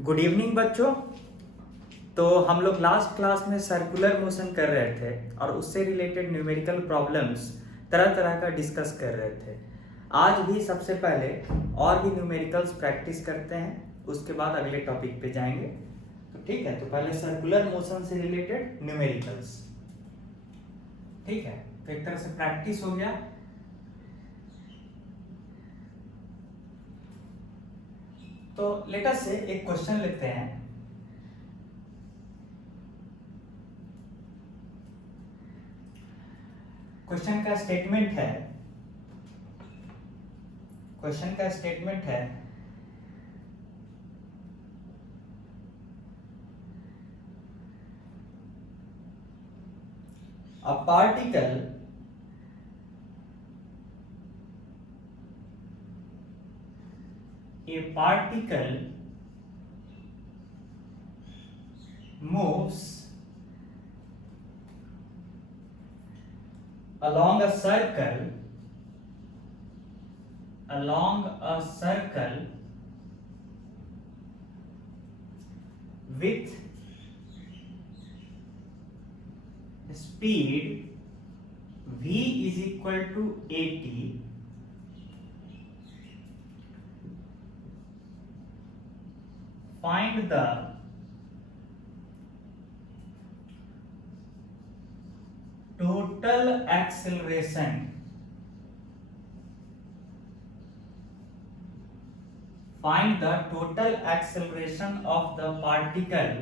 Good evening बच्चों। तो हम लोग लास्ट क्लास में सर्कुलर मोशन कर रहे थे और उससे रिलेटेड न्यूमेरिकल प्रॉब्लम्स तरह तरह का डिस्कस कर रहे थे। आज भी सबसे पहले और भी न्यूमेरिकल्स प्रैक्टिस करते हैं, उसके बाद अगले टॉपिक पे जाएंगे। तो ठीक है, तो पहले सर्कुलर मोशन से रिलेटेड न्यूमेरिकल्स। ठीक है, तो एक तरह से प्रैक्टिस हो गया। तो लेट अस से एक क्वेश्चन लेते हैं। क्वेश्चन का स्टेटमेंट है a particle moves along a circle with speed v is equal to at. Find the total acceleration of the particle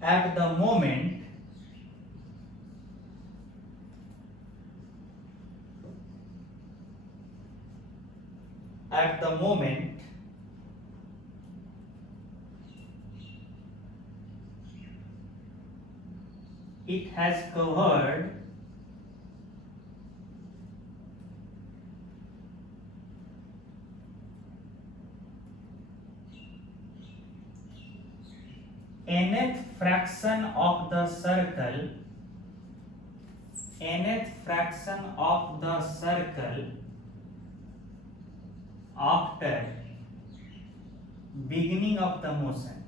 at the moment it has covered nth fraction of the circle after beginning of the motion.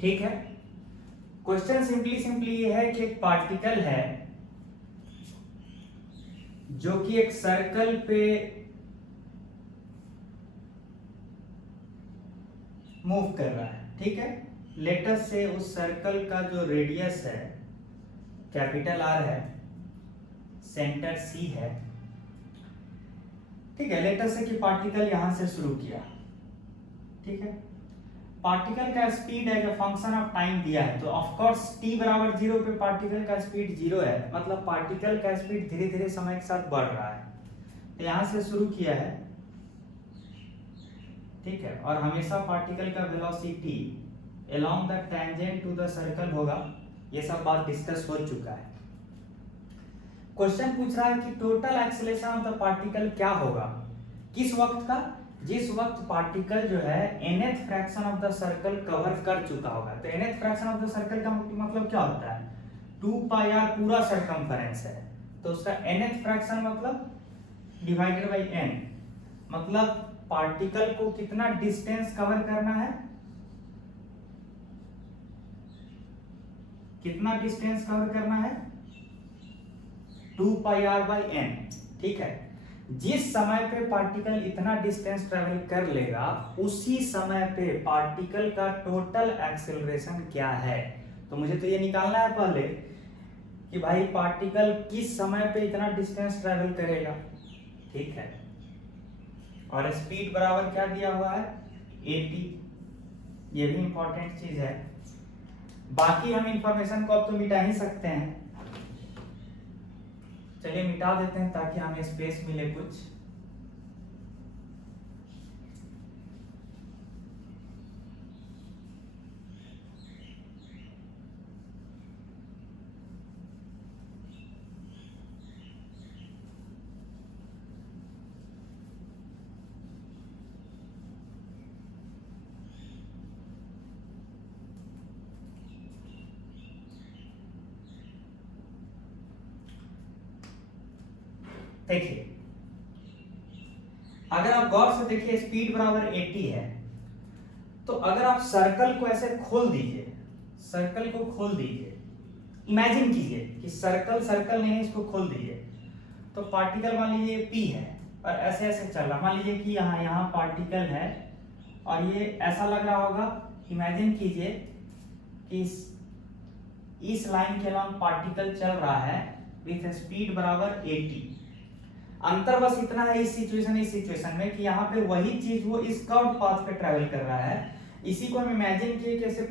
ठीक है, question simply ये है कि एक particle है जो कि एक सर्कल पे मूव कर रहा है। ठीक है, लेटस से उस सर्कल का जो रेडियस है कैपिटल आर है, सेंटर सी है। ठीक है, लेटस से कि पार्टिकल यहां से शुरू किया। ठीक है, पार्टिकल का स्पीड है जो फंक्शन ऑफ टाइम दिया है, तो ऑफ कोर्स t बराबर 0 पे पार्टिकल का स्पीड 0 है, मतलब पार्टिकल का स्पीड धीरे धीरे समय के साथ बढ़ रहा है। तो यहां से शुरू किया है। ठीक है, और हमेशा पार्टिकल का velocity along the tangent to the circle होगा। ये सब बात डिस्कस हो चुका है। क्वेश्चन पूछ रहा है कि total acceleration of the particle क्या होगा, किस वक्त का, जिस वक्त पार्टिकल जो है nth fraction of the circle cover कर चुका होगा। तो nth fraction of the circle का मतलब क्या होता है, 2 पाई r पूरा सरकमफेरेंस है, तो उसका nth फ्रैक्शन मतलब डिवाइडेड बाय n, मतलब पार्टिकल को कितना डिस्टेंस कवर करना है, कितना डिस्टेंस कवर करना है, 2 पाई r बाय n। ठीक है, जिस समय पे पार्टिकल इतना डिस्टेंस ट्रेवल कर लेगा उसी समय पे पार्टिकल का टोटल एक्सेलरेशन क्या है। तो मुझे तो ये निकालना है पहले कि भाई पार्टिकल किस समय पे इतना डिस्टेंस ट्रेवल करेगा। ठीक है, और स्पीड बराबर क्या दिया हुआ है, 80। ये भी इंपॉर्टेंट चीज है। बाकी हम इंफॉर्मेशन को अब तो मिटा ही सकते हैं, चलिए मिटा देते हैं ताकि हमें स्पेस मिले कुछ। देखिए अगर आप गौर से देखिए स्पीड बराबर 80 है, तो अगर आप सर्कल को ऐसे खोल दीजिए, सर्कल को खोल दीजिए, इमेजिन कीजिए कि सर्कल सर्कल नहीं है, इसको खोल दीजिए, तो पार्टिकल मान लीजिए P है और ऐसे ऐसे चल रहा, मान लीजिए कि यहाँ पार्टिकल है और ये ऐसा लग रहा होगा, इमेजिन कीजिए कि इस लाइन के अलॉन्ग पार्टिकल चल रहा है विथ स्पीड बराबर 80। अंतर बस इतना है इस सिचुएशन में कि यहाँ पे वही चीज वो इस कर्व पाथ पे ट्रैवल कर रहा है। इसी को हम इमेजिन किए कैसे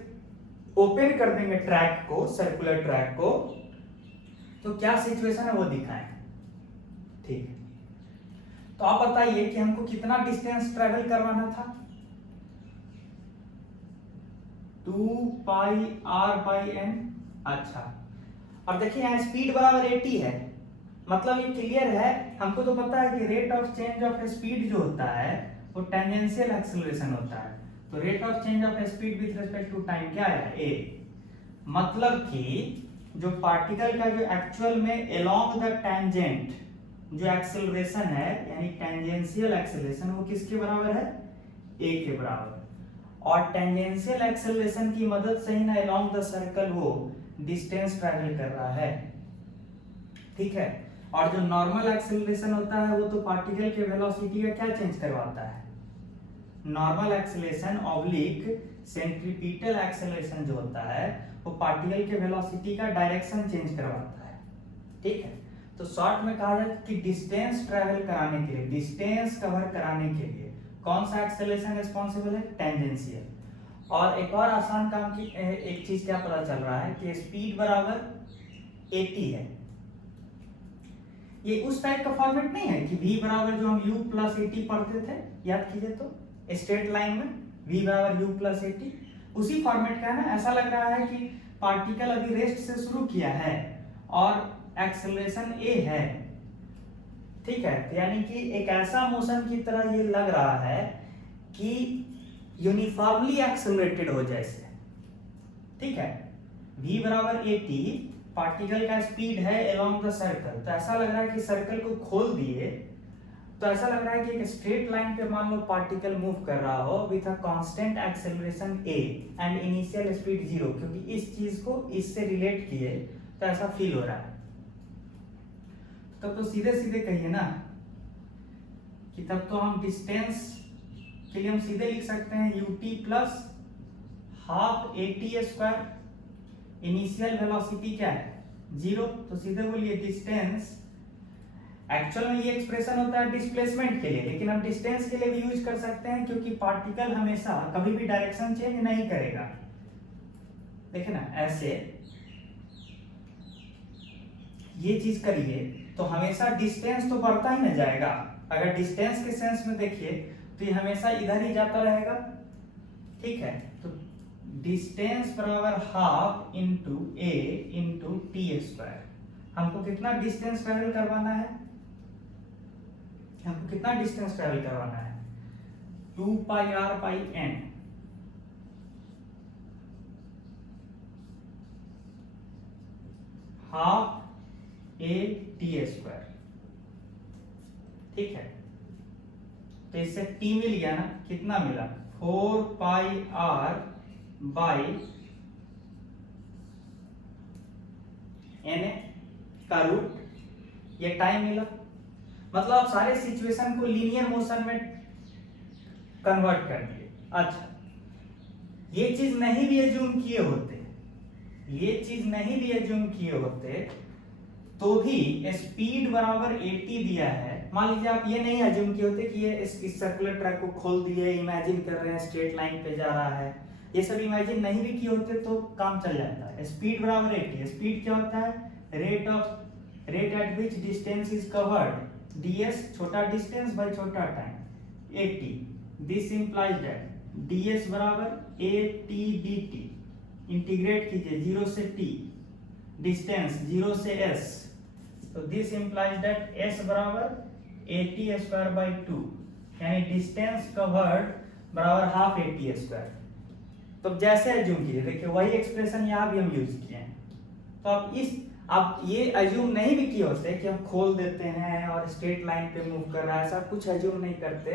ओपन कर देंगे ट्रैक को, सर्कुलर ट्रैक को, तो क्या सिचुएशन है वो दिखाएं। ठीक है, तो आप बताइए कि हमको कितना डिस्टेंस ट्रैवल करवाना था, 2πr/n। अच्छा, और देखिए यहाँ स्पीड बराबर 80 है, मतलब ये क्लियर है, हमको तो पता है कि rate of change of speed जो होता है वो टेंजेंशियल एक्सेलरेशन होता है। तो rate of change of speed with respect to time क्या है, a। मतलब कि जो पार्टिकल का जो एक्चुअल में अलोंग द टेंजेंट जो एक्सेलरेशन है, यानी टेंजेंशियल एक्सेलरेशन, वो किसके बराबर है, a के बराबर। और टेंजेंशियल एक्सेलरेशन की मदद से ही ना अलोंग द सर्कल वो डिस्टेंस ट्रैवल कर रहा है। ठीक है, और जो नॉर्मल एक्सेलरेशन होता है वो तो पार्टिकल के वेलोसिटी का क्या चेंज करवाता है, normal acceleration oblique centripetal acceleration जो होता है वो पार्टिकल के वेलोसिटी का डायरेक्शन चेंज करवाता है। ठीक है, तो शॉर्ट में कहा जाए कि डिस्टेंस ट्रैवल कराने के लिए, डिस्टेंस कवर कराने के लिए कौन सा एक्सेलरेशन रिस्पॉन्सिबल है, टेंजेंशियल। और एक और आसान काम की एक चीज क्या पता चल रहा है कि स्पीड बराबर 80 है। ये उस टाइप का फॉर्मेट नहीं है कि v बराबर जो हम u प्लस 80 पढ़ते थे, याद कीजिए तो स्ट्रेट लाइन में v बराबर u प्लस 80, उसी फॉर्मेट का है ना। ऐसा लग रहा है कि पार्टिकल अभी रेस्ट से शुरू किया है और एक्सेलरेशन a है। ठीक है, यानी कि एक ऐसा मोशन की तरह ये लग रहा है कि यूनिफॉर्मली एक्सेलरेटेड हो जैसे। ठीक है, v बराबर 80 पार्टिकल का स्पीड है अलोंग द सर्कल, तो ऐसा लग रहा है कि सर्कल को खोल दिए तो ऐसा लग रहा है कि एक स्ट्रेट लाइन पे मान लो पार्टिकल मूव कर रहा हो with a constant acceleration a and initial speed 0, क्योंकि इस चीज को इससे रिलेट किए तो ऐसा फील हो रहा है। तब तो सीधे सीधे कहिए ना कि तब तो हम डिस्टेंस के लिए हम सीधे लिख सकते हैं ut plus half at²। Initial velocity क्या है, 0, तो सीधे बोलिए डिस्टेंस। एक्चुअल में ये एक्सप्रेशन होता है डिस्प्लेसमेंट के लिए, लेकिन हम डिस्टेंस के लिए भी यूज कर सकते हैं क्योंकि पार्टिकल हमेशा कभी भी डायरेक्शन चेंज नहीं करेगा। देखिए ना, ऐसे ये चीज करिए तो हमेशा डिस्टेंस तो बढ़ता ही ना जाएगा। अगर डिस्टेंस के सेंस में देखिए तो ये हमेशा इधर ही जाता रहेगा। ठीक है, तो डिस्टेंस बराबर half into a into t²। हमको कितना डिस्टेंस ट्रेवल करवाना है, हमको कितना डिस्टेंस ट्रेवल करवाना है, 2πr/n। Half at²। ठीक है, तो इससे t मिल गया ना, कितना मिला, 4πr/n का रूट, ये टाइम मिला। मतलब आप सारे सिचुएशन को लीनियर मोशन में कन्वर्ट कर दिए। अच्छा, ये चीज नहीं भी एज्यूम किए होते, ये चीज नहीं भी एज्यूम किए होते तो भी स्पीड बराबर 80 दिया है। मान लीजिए आप ये नहीं एज्यूम किए होते कि ये इस सर्कुलर ट्रैक को खोल दिए, इमेजिन कर रहे हैं स्ट्रेट लाइन पे जा रहा है, ये सब इमेजिन नहीं भी किए होते तो काम चल जाता है। स्पीड बराबर 80, स्पीड क्या होता है, rate at which distance is covered, ds छोटा डिस्टेंस बाय छोटा time 80। This implies that ds बराबर at dt, इंटीग्रेट कीजिए 0 से t, डिस्टेंस 0 से s, तो दिस इंप्लाइज दैट s बराबर at²/2, यानी डिस्टेंस कवर्ड बराबर हाफ at²। तो जैसे एज्यूम कीजिए, देखिए वही एक्सप्रेशन यहाँ भी हम यूज किए हैं। तो आप अब ये अज्यूम नहीं भी किए होते कि हम खोल देते हैं और स्ट्रेट लाइन पे मूव कर रहा है, ऐसा कुछ अज्यूम नहीं करते।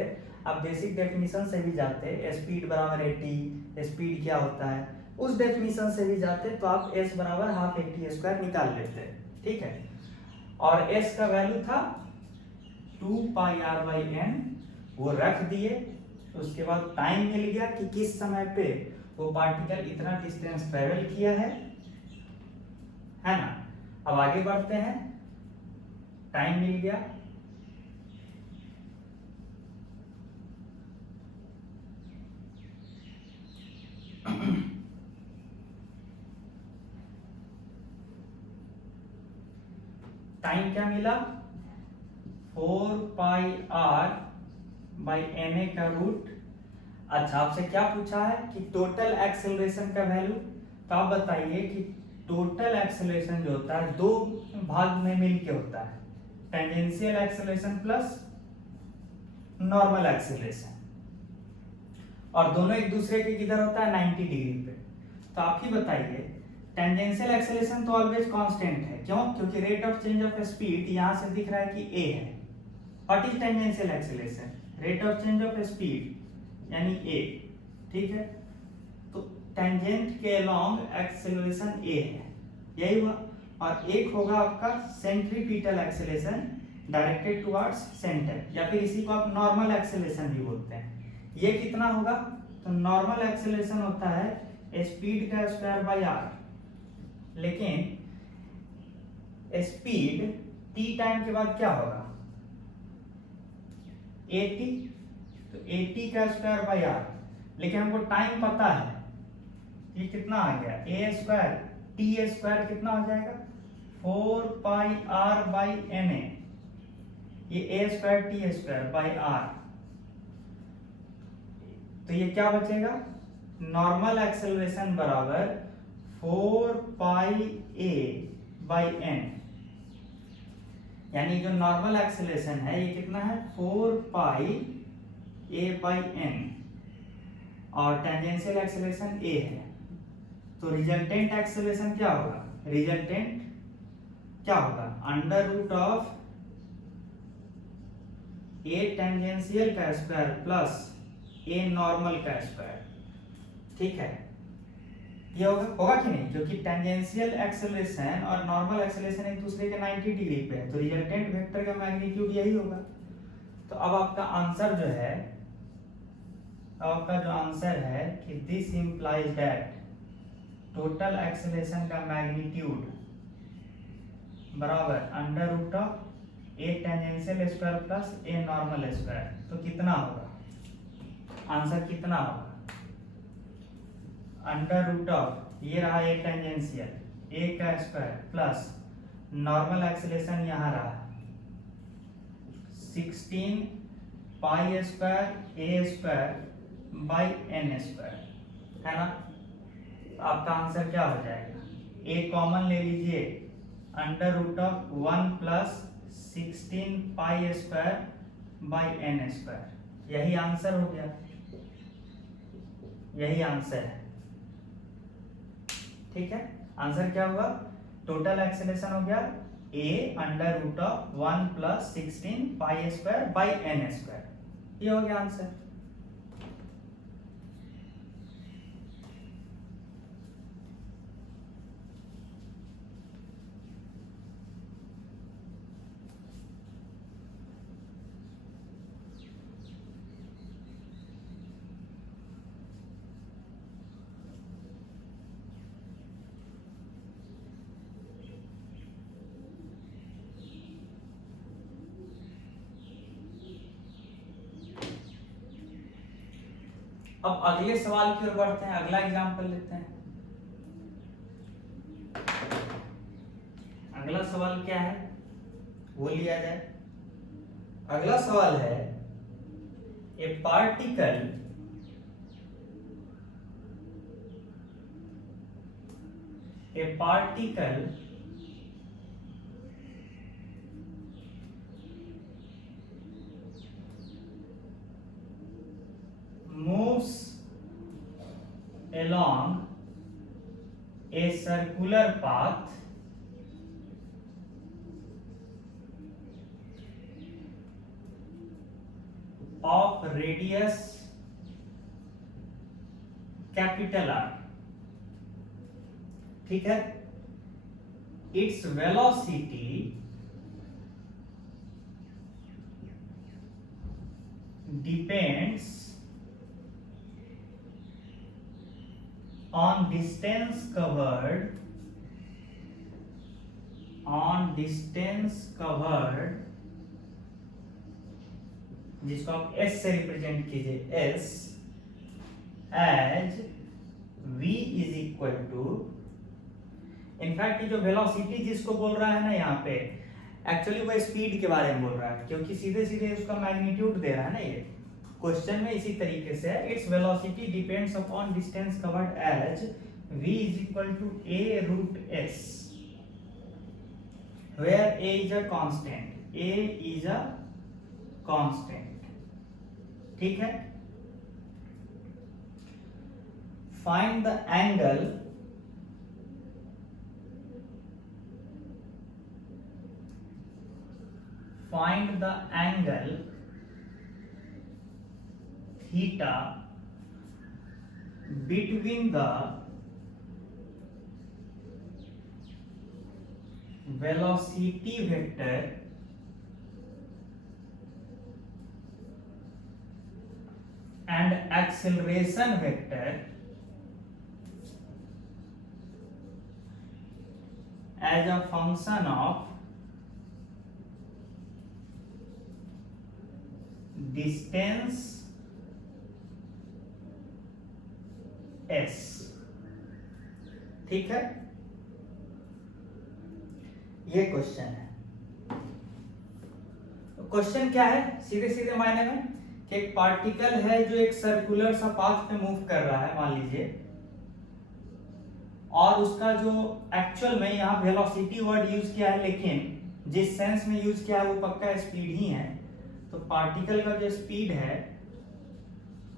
अब बेसिक डेफिनेशन से भी जाते, स्पीड बराबर 80, स्पीड क्या होता है उस डेफिनेशन से भी जाते, तो आप s बराबर हाफ AT² निकाल लेते, ठीक है। और s का वैल्यू था 2πr/n, वो रख दिए। उसके बाद टाइम मिल गया कि किस समय पे वो पार्टिकल इतना डिस्टेंस ट्रेवल किया है ना। अब आगे बढ़ते हैं, टाइम मिल गया, टाइम क्या मिला 4πr/na का रूट। अच्छा, आपसे क्या पूछा है कि टोटल एक्सेलरेशन का वैल्यू, तो आप बताइए कि टोटल एक्सेलरेशन जो होता है दो भाग में मिलके होता है, tangential acceleration plus normal acceleration, और दोनों एक दूसरे के किधर होता है 90 डिग्री पे। तो आप ही बताइए, टेंजेंशियल एक्सेलरेशन तो ऑलवेज कांस्टेंट है, क्यों? क्योंकि rate of change of speed यहां से दिख रहा है कि a है। What is tangential acceleration? Rate of change of speed यानी a, ठीक है। तो टेंजेंट के अलोंग एक्सेलरेशन a है, यही हुआ। और एक होगा आपका centripetal acceleration directed towards centre, या फिर इसी को आप नॉर्मल एक्सेलरेशन भी बोलते हैं। ये कितना होगा? तो नॉर्मल एक्सेलरेशन होता है स्पीड का स्क्वायर बाय r, लेकिन स्पीड t टाइम के बाद क्या होगा 80, तो 80 का स्क्वायर बाय r, लेकिन हमको टाइम पता है, ये कितना आ गया a² t² कितना हो जाएगा 4πr/na, ये a² t² बाय r, तो ये क्या बचेगा नॉर्मल एक्सेलरेशन बराबर 4πa/n, यानी जो नॉर्मल एक्सेलरेशन है ये कितना है 4πa/n, और टेंजेंशियल एक्सेलरेशन a है। तो रिजल्टेंट एक्सेलरेशन क्या होगा? रिजल्टेंट क्या होगा √a टेंजेंशियल का स्क्वायर प्लस a नॉर्मल का स्क्वायर, ठीक है। ये होगा कि नहीं? क्योंकि टेंजेंशियल एक्सेलरेशन और नॉर्मल एक्सेलरेशन एक दूसरे के 90 डिग्री पे है, तो रिजल्टेंट वेक्टर का मैग्नीट्यूड यही होगा। तो अब आपका आंसर जो है, कि this implies that total acceleration का मैग्नीट्यूड बराबर √a tangential square plus a normal square, तो कितना होगा? आंसर कितना होगा? ये रहा a टेंजेंशियल a का स्क्वायर प्लस नॉर्मल एक्सेलरेशन यहाँ रहा 16π² a² है ना। आपका आंसर क्या हो जाएगा? a कॉमन ले लीजिए, √1 प्लस 16π²/n², यही आंसर हो गया, यही आंसर है, ठीक है। आंसर क्या हुआ? टोटल एक्सेलरेशन हो गया a √1 प्लस 16π²/n², ये हो गया आंसर। अब अगले सवाल की ओर बढ़ते हैं, अगला एग्जांपल लेते हैं। अगला सवाल क्या है वो लिया जाए। अगला सवाल है ए particle moves along a circular path of radius capital R, ठीक है, its velocity depends on distance covered जिसको आप s से रिप्रेजेंट कीजिए, s as v is equal to, in fact ये जो वेलोसिटी जिसको बोल रहा है ना यहाँ पे, एक्चुअली वो स्पीड के बारे में बोल रहा है, क्योंकि सीधे सीधे उसका मैग्नीट्यूड दे रहा है ना ये क्वेश्चन में। इसी तरीके से it's velocity depends upon distance covered as v is equal to a root s, where a is a constant, ठीक है। Find the angle theta between the velocity vector and acceleration vector as a function of distance s, ठीक है। ये question है। तो question क्या है सीधे सीधे मायने में कि एक पार्टिकल है जो एक सर्कुलर सा पाथ पे मूव कर रहा है मान लीजिए, और उसका जो एक्चुअल में यहाँ वेलोसिटी वर्ड यूज किया है, लेकिन जिस सेंस में यूज किया है वो पक्का स्पीड ही है। तो पार्टिकल का जो स्पीड है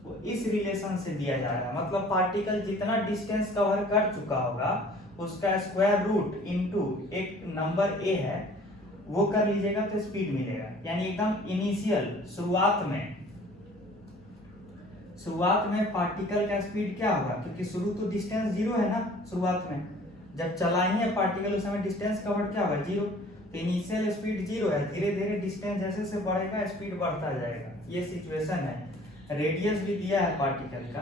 वो इस रिलेशन से दिया जा रहा है, मतलब पार्टिकल जितना डिस्टेंस कवर कर चुका होगा उसका स्क्वायर रूट इनटू एक नंबर a है वो कर लीजिएगा तो स्पीड मिलेगा। यानी एकदम इनिशियल शुरुआत में पार्टिकल का स्पीड क्या होगा, क्योंकि शुरू तो डिस्टेंस जीरो है ना, शुरुआत में जब चला ही है पार्टिकल उस समय डिस्टेंस कवर्ड क्या होगा, जीरो। तो इनिशियल स्पीड जीरो है, धीरे धीरे डिस्टेंस जैसे जैसे बढ़ेगा स्पीड बढ़ता जाएगा। ये सिचुएशन है। रेडियस भी दिया है पार्टिकल का,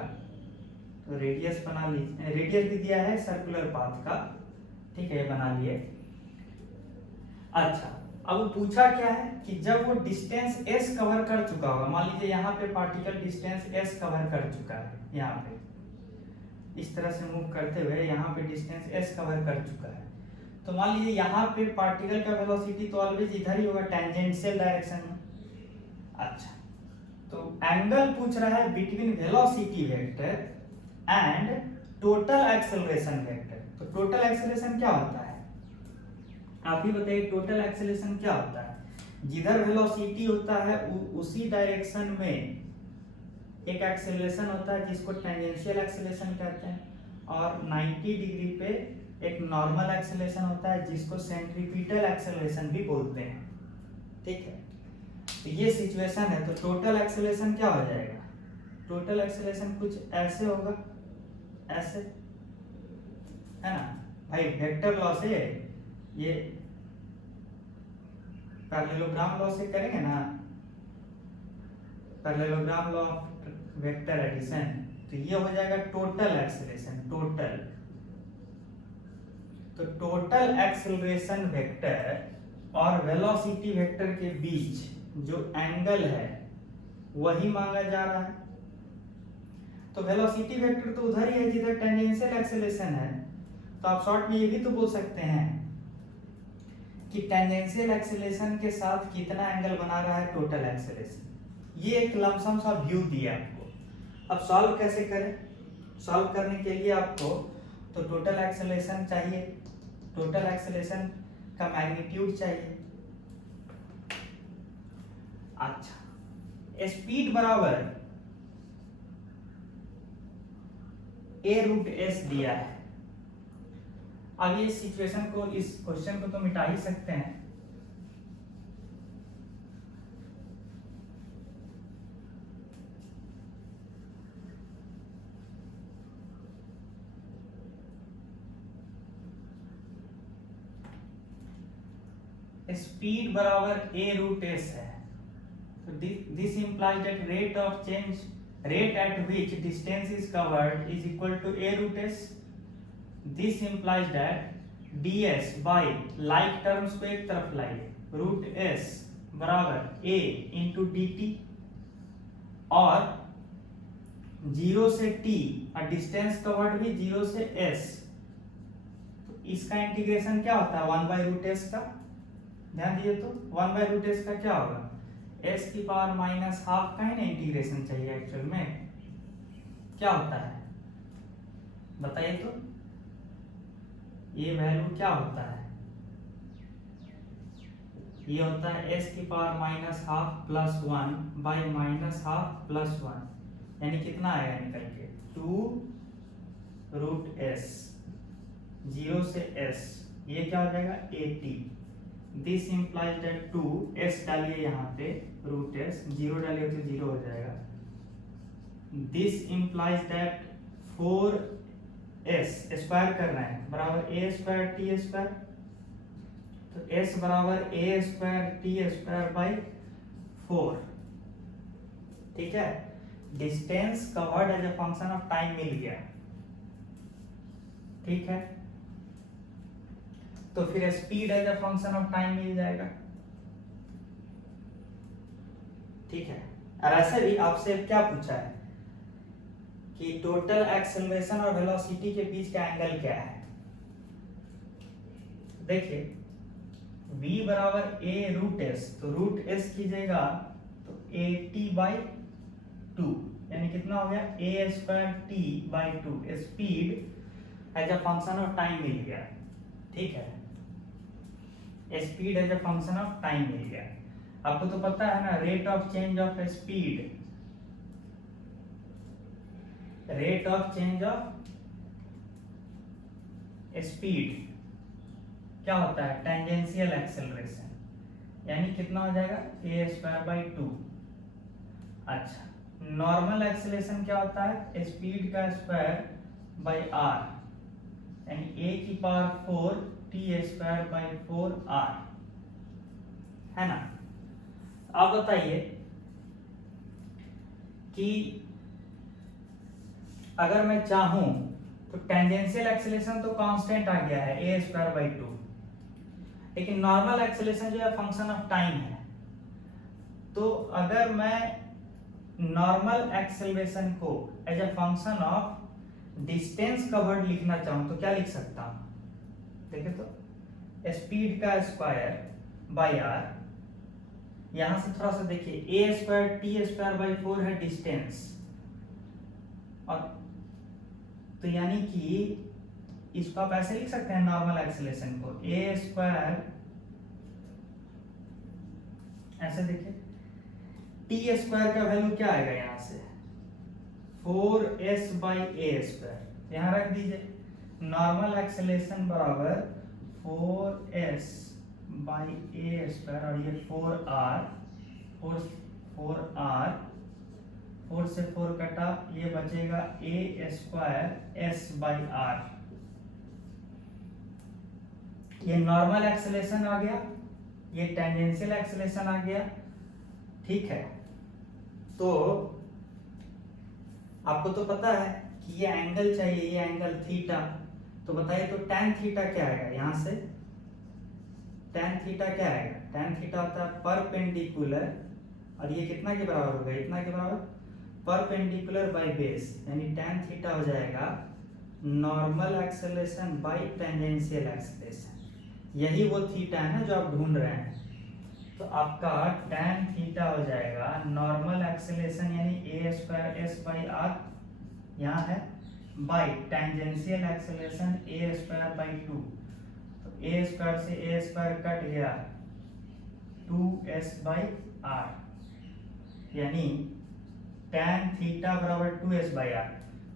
तो रेडियस बना लीजिए, रेडियस भी दिया है सर्कुलर पाथ का, ठीक है, ये बना लिए। अच्छा, अब पूछा क्या है कि जब वो डिस्टेंस s कवर कर चुका होगा, मान लीजिए यहाँ पे पार्टिकल डिस्टेंस s कवर कर चुका है, यहाँ पे इस तरह से मूव करते हुए यहाँ पे डिस्टेंस s कवर कर चुका है, तो मान लीजिए यहाँ पे पार्टिकल का वेलोसिटी तो ऑलवेज इधर ही होगा, टेंजेंशियल डायरेक्शन में। अच्छा, तो एंगल पूछ रहा है between velocity vector and total acceleration vector. तो टोटल एक्सेलरेशन क्या होता है, आप ही बताइए, टोटल एक्सेलरेशन क्या होता है। जिधर वेलोसिटी होता है उसी डायरेक्शन में एक एक्सेलरेशन होता है जिसको टेंजेंशियल एक्सेलरेशन कहते हैं, और 90 डिग्री पे एक नॉर्मल एक्सेलरेशन होता है जिसको सेंट्रीपिटल एक्सेलरेशन भी बोलते हैं, ठीक है। तो ये सिचुएशन है, तो टोटल एक्सेलरेशन क्या हो जाएगा, टोटल एक्सेलरेशन कुछ ऐसे होगा, ऐसे है ना भाई, वेक्टर लॉ से ये पैरेललोग्राम लॉ से करेंगे ना, parallelogram law of vector addition, तो ये हो जाएगा टोटल एक्सेलरेशन, टोटल। तो टोटल एक्सेलरेशन वेक्टर और वेलोसिटी वेक्टर के बीच जो एंगल है वही मांगा जा रहा है। तो वेलोसिटी वेक्टर तो उधर ही है जिधर टेंजेंशियल एक्सेलरेशन है, तो आप शॉर्ट में ये भी तो बोल सकते हैं कि टेंजेंशियल एक्सेलरेशन के साथ कितना एंगल बना रहा है टोटल एक्सेलरेशन। ये एक लमसम सा व्यू दिया आपको। अब सॉल्व कैसे करें, सॉल्व करने के लिए आपको तो टोटल एक्सेलरेशन चाहिए, टोटल एक्सेलरेशन का मैग्नीट्यूड चाहिए। अच्छा, स्पीड बराबर a रूट s दिया है। अब ये सिचुएशन को, इस क्वेश्चन को तो मिटा ही सकते हैं। स्पीड बराबर a रूट s है, तो this implies that rate at which distance is covered is equal to a root s. This implies that ds by like terms को एक तरफ लाइए, रूट s बराबर a इंटू डी टी, और 0 से t और डिस्टेंस कवर्ड भी 0 से s, तो इसका इंटीग्रेशन क्या होता है 1 बाई रूट एस का, ध्यान दीजिए तो 1 बाई रूट एस का क्या होगा s की पावर माइनस हाफ का ही ना इंटीग्रेशन चाहिए एक्चुअल में, क्या होता है बताइए तो, ये वैल्यू क्या होता है, ये होता है s की power minus half plus 1 by minus half plus 1, यानी कितना आएगा निकल के 2 रूट s, 0 से s, ये क्या हो जाएगा 80. दिस इंप्लाइज दैट 2 s डालिए यहाँ पे रूट s, 0 डालिए तो 0 हो जाएगा. This implies that 4s square कर रहे हैं बराबर a स्क्वायर टी स्क्वायर, तो s बराबर a square t square by 4. ठीक है, distance covered as a function of time मिल गया. ठीक है, तो फिर speed as a function of time मिल जाएगा. ठीक है, और ऐसे भी आपसे क्या पूछा है कि टोटल एक्सेलरेशन और वेलोसिटी के बीच का एंगल क्या है. देखिए v बराबर a रूट s, तो रूट s कीजिएगा तो 80 बाई 2, यानी कितना हो गया a square t by 2. Speed as a function of time मिल गया. ठीक है, speed as a function of time मिल गया. आपको तो पता है ना rate of change of speed, rate of change of speed क्या होता है टेंजेंशियल एक्सेलरेशन, यानी कितना हो जाएगा a स्क्वायर बाई 2. अच्छा, नॉर्मल एक्सेलरेशन क्या होता है स्पीड का स्क्वायर बाई r, यानी a की power 4 t square by 4 r, है ना. आप बताइए कि अगर मैं चाहूं तो टेंजेंशियल एक्सेलरेशन तो कांस्टेंट आ गया है a स्क्वायर बाई 2, लेकिन नॉर्मल एक्सेलरेशन जो है फंक्शन ऑफ टाइम है. तो अगर मैं नॉर्मल एक्सेलरेशन को as a function of distance covered लिखना चाहूं तो क्या लिख सकता हूं. देखिए तो स्पीड का स्क्वायर बाई r, यहां से थोड़ा सा देखिए a square t square by 4 है डिस्टेंस, और तो यानी कि इसको आप ऐसे लिख सकते हैं नॉर्मल एक्सेलरेशन को a स्क्वायर, ऐसे देखिए t स्क्वायर का वैल्यू क्या आएगा यहां से 4s बाई a स्क्वायर, यहां रख दीजिए. नॉर्मल एक्सेलरेशन बराबर 4s बाई a स्क्वायर, और ये 4r, 4 से 4 कटा, ये बचेगा a square s by r. ये नॉर्मल एक्सेलरेशन आ गया, ये टेंजेंशियल एक्सेलरेशन आ गया. ठीक है, तो आपको तो पता है कि ये एंगल चाहिए, ये एंगल थीटा, तो बताइए तो tan थीटा क्या आएगा यहां से. tan थीटा क्या आएगा, tan थीटा होता है परपेंडिकुलर, और ये कितना के बराबर होगा इतना के बराबर परपेंडिकुलर बाई बेस, यानी tan थीटा हो जाएगा normal acceleration by tangential acceleration. यही वो थीटा है ना जो आप ढूंढ रहे हैं. तो आपका tan थीटा हो जाएगा नॉर्मल एक्सेलरेशन यानी a square s by r यहाँ है, by tangential acceleration a square by 2, तो a स्क्वायर से a स्क्वायर कट गया 2s बाई r, यानी tan थीटा बराबर 2s बाई r.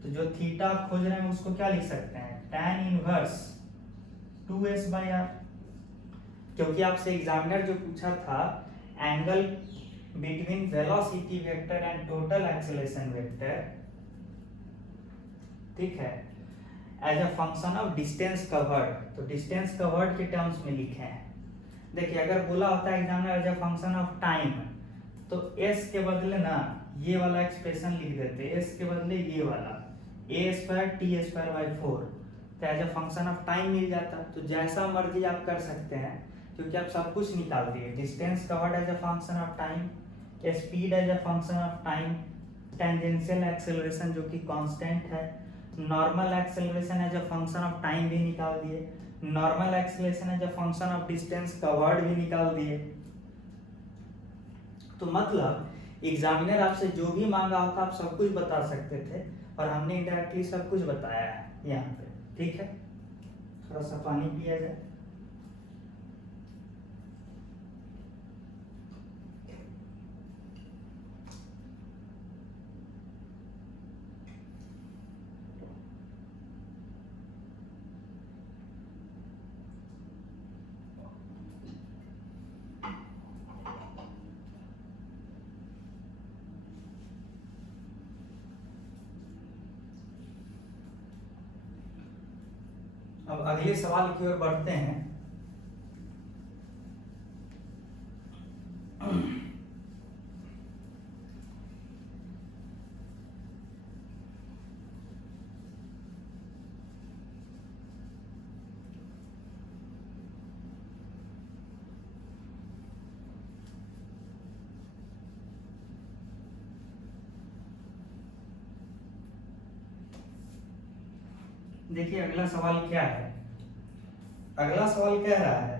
तो जो थीटा आप खोज रहे हैं उसको क्या लिख सकते हैं tan inverse 2s by r, क्योंकि आपसे एग्जामिनर जो पूछा था angle between velocity vector and total acceleration vector, ठीक है, as a function of distance covered, तो डिस्टेंस कवर्ड के टर्म्स में लिखे हैं. देखिए अगर बोला होता है examiner as a function of time, तो s के बदले ना ये वाला एक्सप्रेशन लिख देते, s के बदले ये वाला a² t²/4, तो as a function of time मिल जाता। तो जैसा मर्जी आप कर सकते हैं, क्योंकि आप सब कुछ निकाल दिए। Distance covered as a function of time, speed as a function of time, tangential acceleration जो कि कांस्टेंट है, normal acceleration as a function of time भी निकाल दिए, normal acceleration as a function of distance covered भी निकाल दिए। तो मतलब एग्जामिनर आपसे जो भी मांगा होता आप सब कुछ बता सकते थे, और हमने इंडायरेक्टली सब कुछ बताया है यहाँ पे। ठीक है, थोड़ा सा पानी पिया जाए। अब अगले सवाल की ओर बढ़ते हैं। देखिए अगला सवाल क्या है। अगला सवाल कह रहा है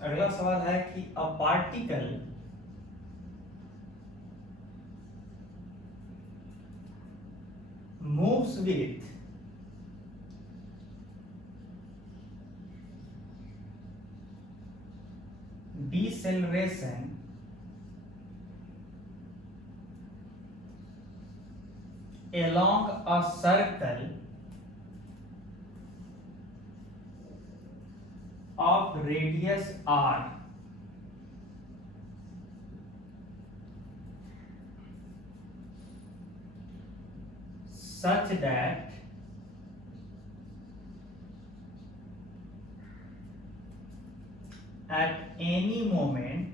अगला सवाल है कि a particle moves with deceleration along a circle of radius r such that at any moment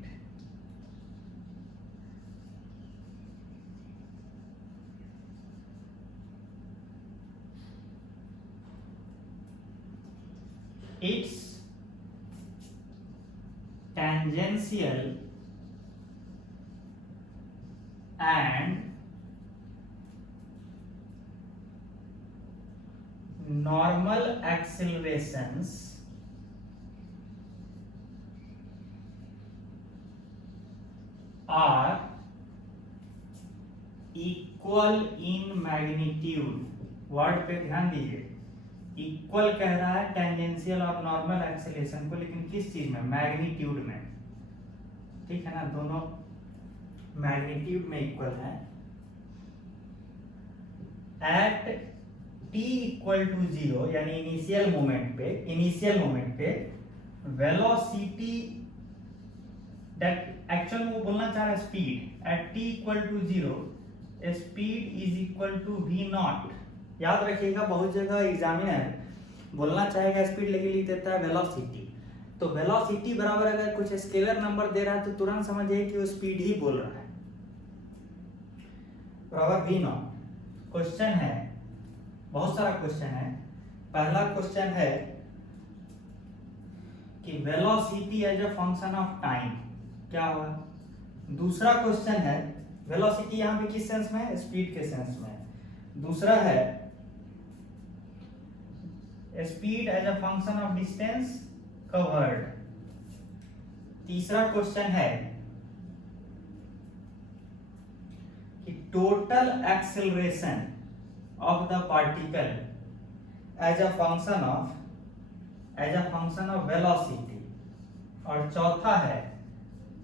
its tangential and normal accelerations are equal in magnitude। Word पे ध्यान दीजिए, इक्वल कह रहा है टेंजेंशियल और नॉर्मल एक्सेलरेशन को, लेकिन किस चीज में? मैग्नीट्यूड में। ठीक है ना, दोनों मैग्नीट्यूड में इक्वल है। एट t इक्वल टू 0 यानी इनिशियल मोमेंट पे वेलोसिटी दैट एक्चुअल में वो बोलना चाह रहा है speed. At t equal to 0 speed is equal to v0। याद रखिएगा, बहुत जगह एग्जामिनर बोलना चाहेगा स्पीड, लेकिन लिख देता है वेलोसिटी। तो वेलोसिटी बराबर अगर कुछ स्केलर नंबर दे रहा है तो तुरंत समझिए कि वो स्पीड ही बोल रहा है, बराबर v0। क्वेश्चन है, बहुत सारा क्वेश्चन है। पहला क्वेश्चन है कि velocity as a function of time क्या होगा। दूसरा क्वेश्चन है, वेलोसिटी यहाँ पे किस सेंस में है? स्पीड के सेंस में। दूसरा है speed as a function of distance covered. तीसरा क्वेश्चन है कि total acceleration of the particle as a function of velocity। और चौथा है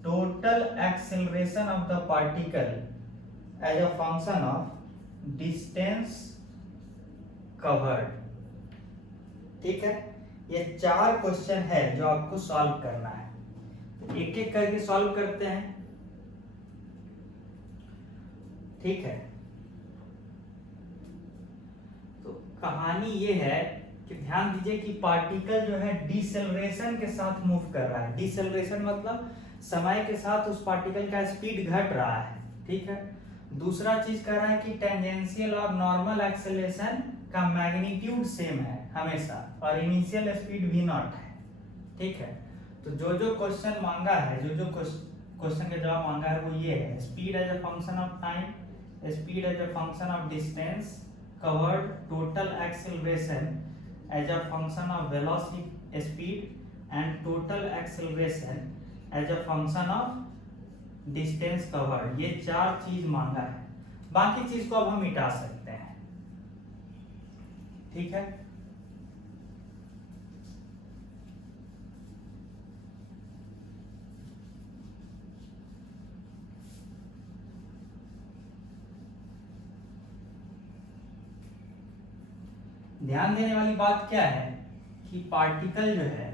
total acceleration of the particle as a function of distance covered। ठीक है, ये 4 क्वेश्चन है जो आपको सॉल्व करना है। एक एक करके सॉल्व करते हैं। ठीक है, कहानी ये है कि ध्यान दीजिए कि पार्टिकल जो है डिसेलरेशन के साथ मूव कर रहा है। डिसेलरेशन मतलब समय के साथ उस पार्टिकल का स्पीड घट रहा है, ठीक है। दूसरा चीज कह रहा है कि टेंजेंशियल और नॉर्मल एक्सेलरेशन का मैग्नीट्यूड सेम है हमेशा और इनिशियल स्पीड v नॉट है, ठीक है। तो जो क्वेश्चन मांगा है, जो क्वेश्चन का जवाब मांगा है वो ये है, speed as a function of time, speed as a function of distance covered, total acceleration as a function of velocity speed and total acceleration as a function of distance covered. ये 4 चीज मांगा है, बाकी चीज को अब हम मिटा सकते हैं, ठीक है। ध्यान देने वाली बात क्या है कि पार्टिकल जो है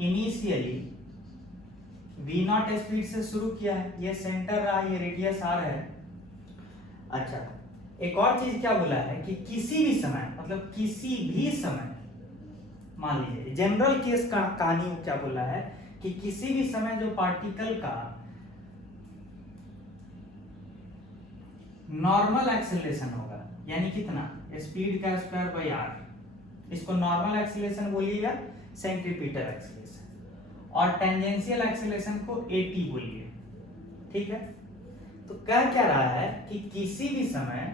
इनिशियली v नॉट स्पीड से शुरू किया है, ये सेंटर रहा, ये रेडियस r है। अच्छा, एक और चीज क्या बोला है कि किसी भी समय, मतलब किसी भी समय, मान लीजिए जनरल केस का कहानी क्या बोला है कि किसी भी समय जो पार्टिकल का नॉर्मल एक्सेलरेशन होगा, यानी कितना, स्पीड का स्क्वायर बाई r, इसको नॉर्मल एक्सेलरेशन बोलिएगा, सेंट्रीपिटल एक्सेलरेशन, और टेंजेंशियल एक्सेलरेशन को at बोलिए, ठीक है। तो कह क्या रहा है कि किसी भी समय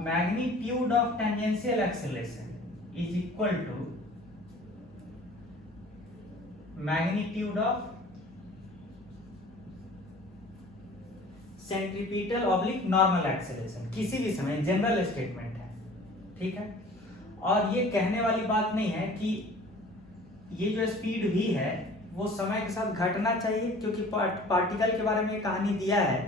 magnitude of tangential acceleration is equal to magnitude of centripetal oblique normal acceleration, किसी भी समय, जनरल स्टेटमेंट है, ठीक है। और ये कहने वाली बात नहीं है कि ये जो स्पीड v है वो समय के साथ घटना चाहिए, क्योंकि पार्टिकल के बारे में ये कहानी दिया है,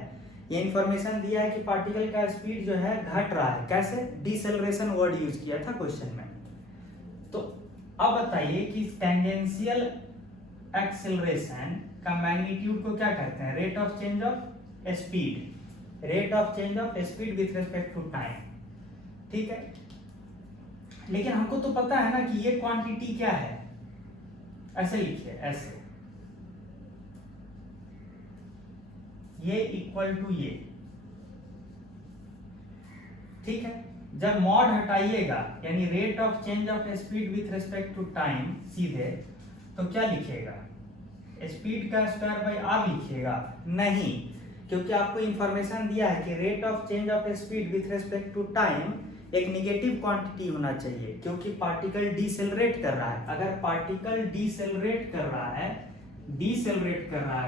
ये इंफॉर्मेशन दिया है कि पार्टिकल का स्पीड जो है घट रहा है। कैसे? डिसेलरेशन वर्ड यूज किया था क्वेश्चन में। तो अब बताइए कि टेंजेंशियल एक्सेलरेशन का मैग्नीट्यूड को क्या कहते हैं? Rate of change of speed, rate of change of speed with respect to time, ठीक है। लेकिन हमको तो पता है ना कि ये क्वांटिटी क्या है, ऐसे लिखिए, ऐसे, ये इक्वल टू ये, ठीक है। जब मॉड हटाइएगा यानी rate of change of speed with respect to time सीधे, तो क्या लिखिएगा? स्पीड का स्क्वायर बाई आर लिखिएगा? नहीं, क्योंकि आपको इंफॉर्मेशन दिया है कि rate of change of speed with respect to time एक निगेटिव क्वांटिटी होना चाहिए, क्योंकि पार्टिकल डिसेलरेट कर रहा है। अगर पार्टिकल डिसेलरेट कर रहा है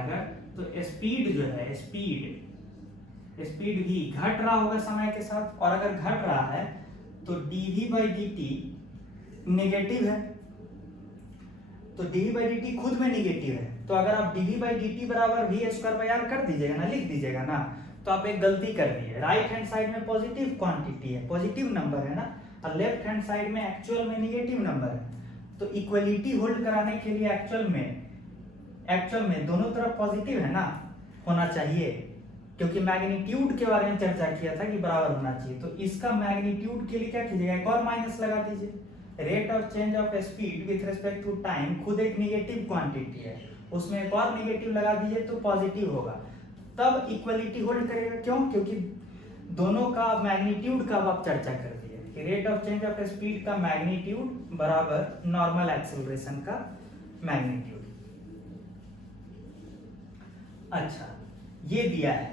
अगर, तो स्पीड जो है, स्पीड भी घट रहा होगा समय के साथ, और अगर घट रहा है तो dv बाई dt नेगेटिव है, तो dv बाई dt खुद में नेगेटिव है। तो अगर आप dv बाई dt बराबर v स्क्वायर बाई आर कर दीजिएगा ना, लिख दीजिएगा ना, तो आप एक गलती कर दिए। राइट हैंड साइड में पॉजिटिव क्वांटिटी है, पॉजिटिव नंबर है ना, और लेफ्ट हैंड साइड में एक्चुअल में नेगेटिव नंबर है। तो इक्वलिटी होल्ड कराने के लिए एक्चुअल में दोनों तरफ पॉजिटिव है ना, होना चाहिए, क्योंकि मैग्नीट्यूड के बारे में चर्चा किया था कि बराबर होना चाहिए। तो इसका मैग्नीट्यूड के लिए क्या कीजिएगा? एक और माइनस लगा दीजिए। Rate of change of speed with respect to time खुद एक नेगेटिव क्वांटिटी है, उसमें एक और नेगेटिव लगा दीजिए तो पॉजिटिव होगा, तब इक्वलिटी होल्ड करेगा। क्यों? क्योंकि दोनों का मैग्नीट्यूड का अब आप चर्चा कर दिए कि rate of change of speed का मैग्नीट्यूड बराबर नॉर्मल एक्सेलरेशन का मैग्नीट्यूड। अच्छा, ये दिया है।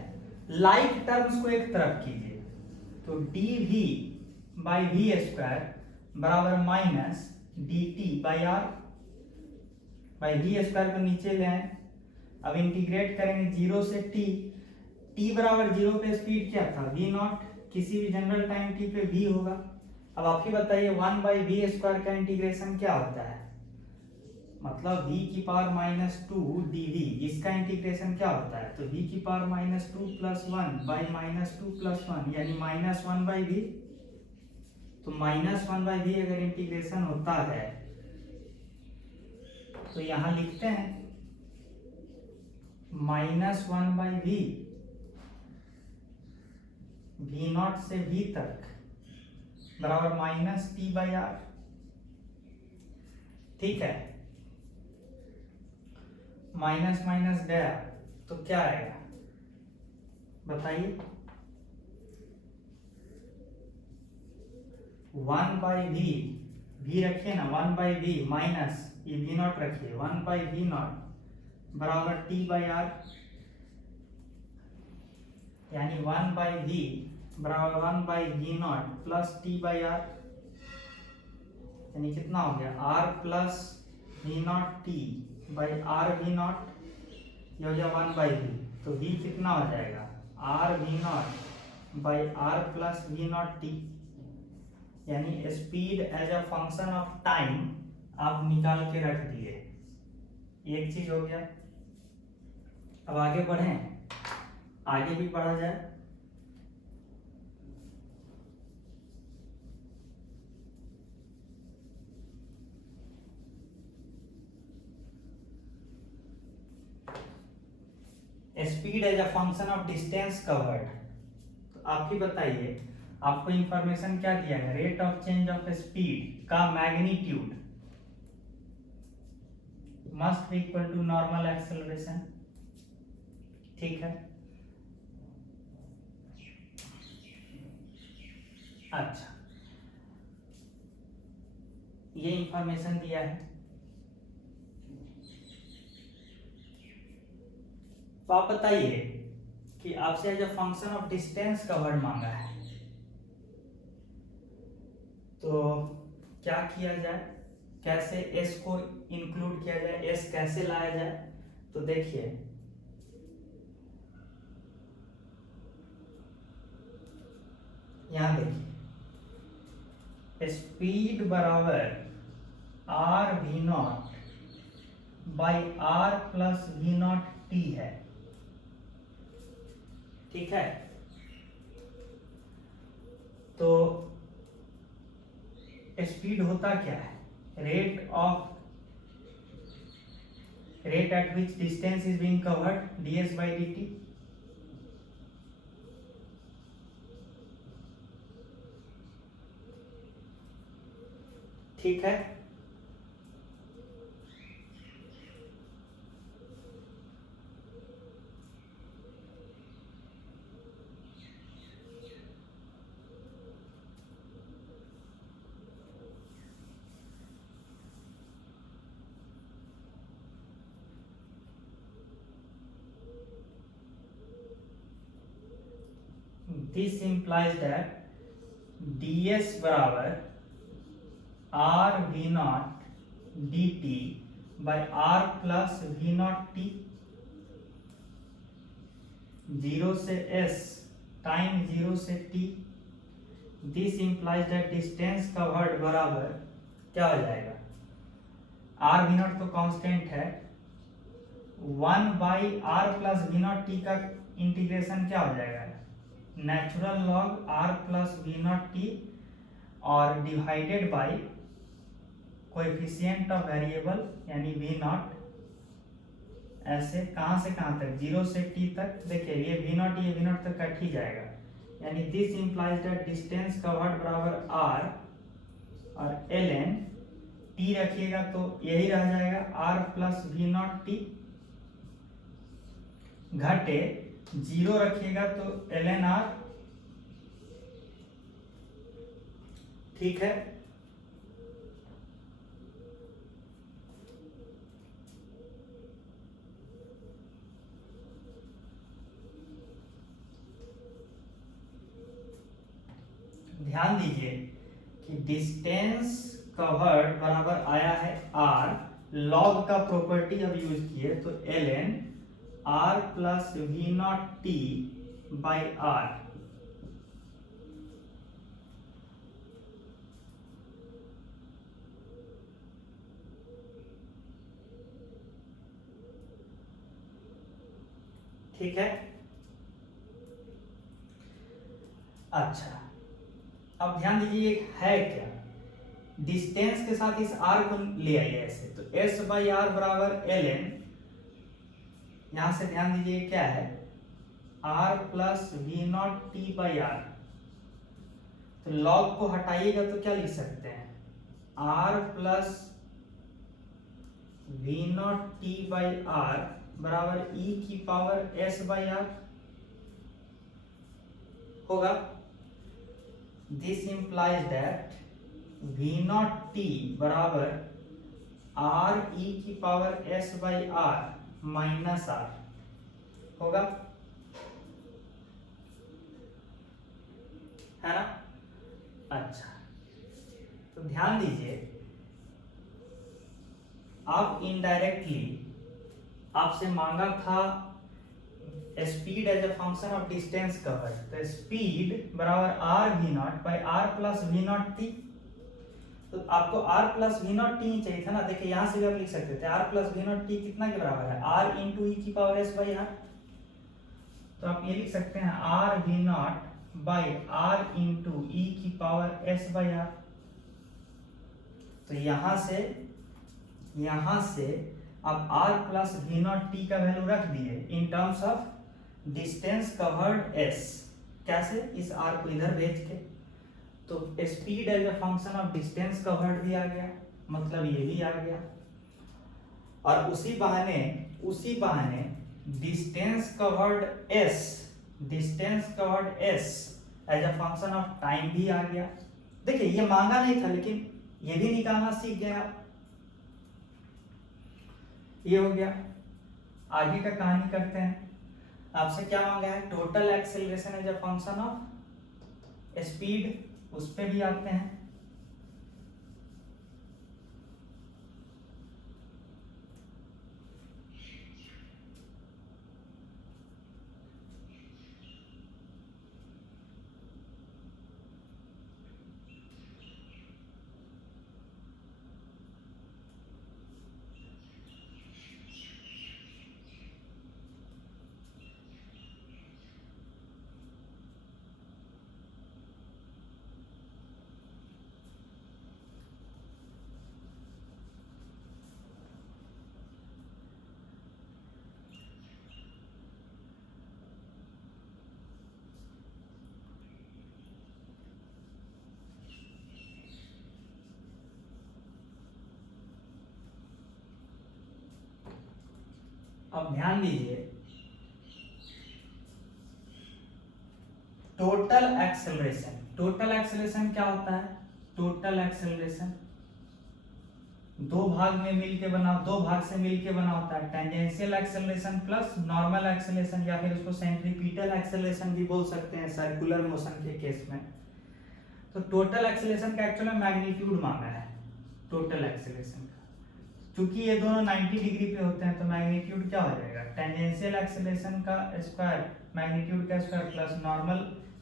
लाइक टर्म्स को एक तरफ कीजिए, तो dv बाई वी स्क्वायर बराबर minus dt by r, by v square को नीचे ले आए। अब इंटीग्रेट करेंगे 0 से t बराबर 0 पे स्पीड क्या था? v नॉट, किसी भी जनरल टाइम t पे v होगा। अब आप ही बताइए 1 बाई वी स्क्वायर का इंटीग्रेशन क्या होता है? मतलब v की पावर माइनस 2 dv, इसका इंटीग्रेशन क्या होता है? तो v की power minus 2 plus 1 by minus 2 plus 1 यानी माइनस 1 बाई वी। तो माइनस 1 बाई वी अगर इंटीग्रेशन होता है तो यहां लिखते हैं minus 1 by we we not से वी तक बराबर माइनस टी बाई आर। ठीक है, माइनस माइनस गया तो क्या आएगा बताइए? 1/v, v रखिए ना, 1/v माइनस ये वी नॉट रखिए, 1/v नॉट बराबर टी बाई आर, यानी 1/v बराबर 1/v nought plus t by r, यानी कितना हो गया r plus v not t by r v nought, ये हो गया 1/v, तो v कितना हो जाएगा r v not by r plus v not t, यानी speed as a function of time आप निकाल के रख दिए। एक चीज हो गया। अब आगे बढ़ें, आगे भी बढ़ा जाए। Speed as a function of distance covered, तो आप ही बताइए, आपको इंफॉर्मेशन क्या दिया है? Rate of change of speed का magnitude must be equal to normal acceleration. ठीक है, अच्छा, ये इंफॉर्मेशन दिया है। तो आप बताइए कि आपसे as a function of distance का वर्ड मांगा है, तो क्या किया जाए, कैसे s को इंक्लूड किया जाए, s कैसे लाया जाए? तो देखिए, यहां देखिए, स्पीड बराबर r v not by r plus v not t है। ठीक है, तो स्पीड होता क्या है? Rate at which distance is being covered ds by dt। ठीक है, this implies that ds बराबर r v naught dt by r plus v naught t, 0 से s टाइम 0 से t। This implies that distance covered बराबर क्या हो जाएगा? r v naught तो कांस्टेंट है, 1 by r plus v not t का इंटीग्रेशन क्या हो जाएगा? Natural log r plus v not t और divided by coefficient of variable यानी वी नॉट, ऐसे कहां से कहां तक? 0 से t तक। देखिए ये वी नॉट तक कट ही जाएगा, यानी this implies that distance covered बराबर r और ln t रखिएगा तो यही रह जाएगा r plus v not t, घटे 0 रखिएगा तो ln r। ठीक है, ध्यान दीजिए कि डिस्टेंस कवर्ड बराबर आया है r, लॉग का प्रॉपर्टी अब यूज किए तो ln r plus v not t by r. ठीक है, अच्छा, अब ध्यान दीजिए है क्या? डिस्टेंस के साथ इस r को ले आइए ऐसे, तो s बाई आर बराबर ln, यहां से ध्यान दीजिए क्या है? R plus v not t by r. तो लॉग को हटाइएगा तो क्या लिख सकते हैं, r plus v not t by r बराबर ई की पावर एस बाई आर होगा। This implies that v not t बराबर आर ई की power s by r minus r होगा, है ना। अच्छा, तो ध्यान दीजिए, आप इनडायरेक्टली आपसे मांगा था speed as a function of distance covered, तो स्पीड बराबर r v not by r plus v not t. तो आपको r plus v not t ही चाहिए था ना। देखिए यहां से भी आप लिख सकते थे r plus v not t कितना के बराबर है, आर इंटू ई की पावर एस बाई आर। तो आप ये लिख सकते हैं r v not by r into e की पावर एस बाई आर। तो यहां से आप r plus v not t का वैल्यू रख दिए in terms of distance covered s। कैसे, इस r को इधर भेज के, तो speed as a function of distance covered भी आ गया, मतलब ये भी आ गया। और उसी बहाने distance covered s as a function of time भी आ गया। देखिए ये मांगा नहीं था, लेकिन ये भी निकालना सीख गए आप। ये हो गया। आगे का कहानी करते हैं। आपसे क्या मांगा है, total acceleration as a function of speed, उस पे भी आते हैं। अब ध्यान दीजिए, टोटल एक्सेलरेशन क्या होता है, टोटल एक्सेलरेशन दो भाग से मिलके बना होता है। Tangential acceleration plus normal acceleration, या फिर उसको सेंट्रीपिटल एक्सेलरेशन भी बोल सकते हैं सर्कुलर मोशन के केस में। तो टोटल एक्सेलरेशन का एक्चुअल में मैग्नीट्यूड मांगा है, टोटल एक्सेलरेशन का। चूंकि ये दोनों 90 डिग्री पे होते हैं, तो मैग्नीट्यूड क्या हो जाएगा, टेंजेंशियल एक्सेलरेशन का स्क्वायर मैग्नीट्यूड का स्क्वायर प्लस नॉर्मल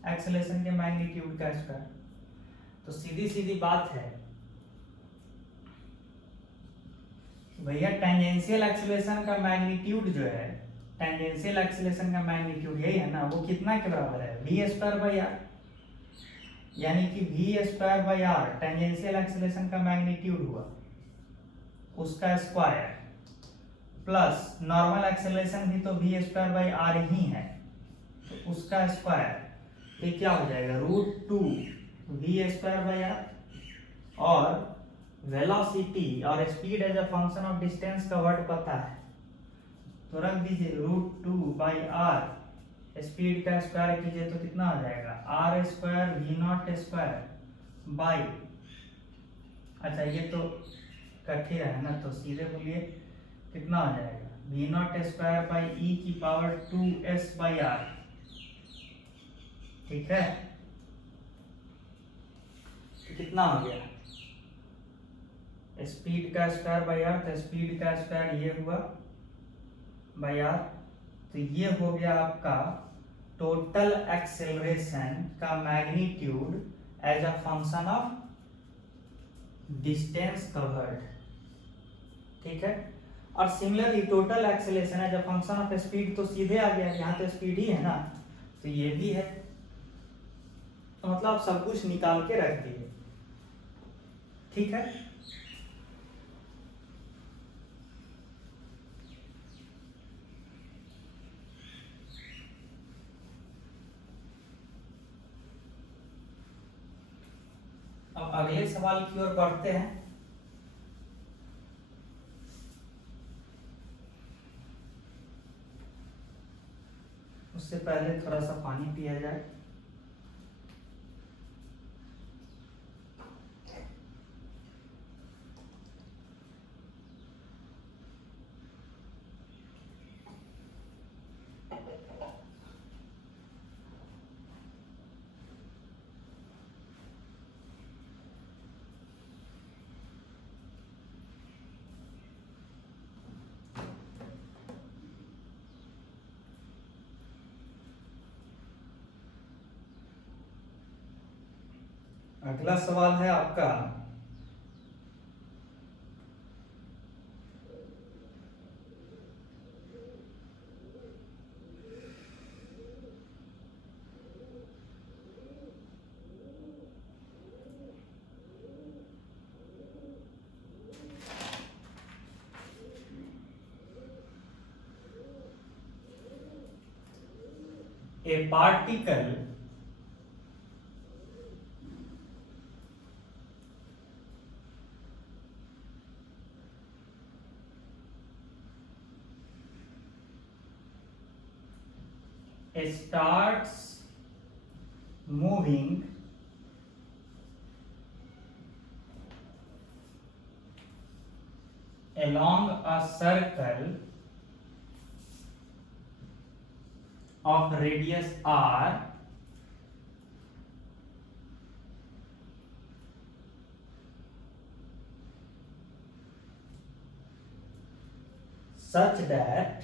एक्सेलरेशन के मैग्नीट्यूड का स्क्वायर। तो सीधी बात है भैया, टेंजेंशियल एक्सेलरेशन का मैग्नीट्यूड जो है, टेंजेंशियल एक्सेलरेशन का मैग्नीट्यूड यही है ना, वो कितना के बराबर है, वी स्क्वायर बाई आर। यानी कि v square by r tangential acceleration का मैग्नीट्यूड हुआ, उसका स्क्वायर प्लस नॉर्मल एक्सेलरेशन भी तो वी स्क्वायर बाई आर ही है, तो उसका स्क्वायर। ये क्या हो जाएगा, √2 वी स्क्वायर बाई आर। और वेलोसिटी और speed as a function of distance का वर्ड पता है, तो रख दीजिए √2 बाई आर। स्पीड का स्क्वायर कीजिए तो कितना आ जाएगा, r square v nought square by, अच्छा ये तो कट ही रहा है ना, तो सीधे बोलिए कितना आ जाएगा, we nought square by E की पावर 2s बाई आर। ठीक है, तो कितना हो गया, स्पीड का स्क्वायर बाई आर, तो स्पीड का स्क्वायर ये हुआ बाई आर। तो ये हो गया आपका टोटल एक्सेलरेशन का magnitude as a function of distance covered. ठीक है, और similarly total acceleration as a function of speed तो सीधे आ गया, यहाँ तो स्पीड ही है ना, तो ये भी है। तो मतलब आप सब कुछ निकाल के रख दिए। ठीक है, अब अगले सवाल की ओर बढ़ते हैं। उससे पहले थोड़ा सा पानी पिया जाए। अगला सवाल है आपका, ए particle starts moving along a circle of radius r such that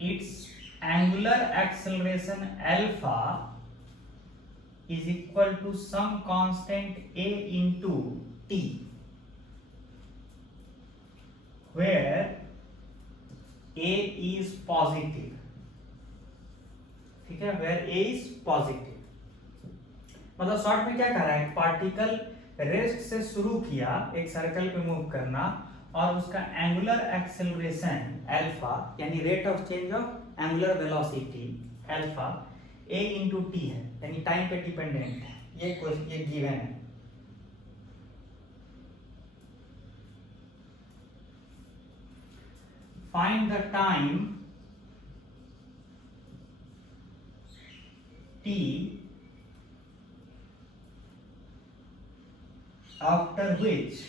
its angular acceleration alpha is equal to some constant a into t, where a is positive. ठीक है, where a is positive. मतलब short में क्या कर रहा है, particle rest से शुरू किया एक सर्कल पे मूव करना, और उसका एंगुलर एक्सेलरेशन अल्फा यानी rate of change of angular velocity alpha a into T है, यानी टाइम पे डिपेंडेंट है। ये गिवन है। Find the time t after which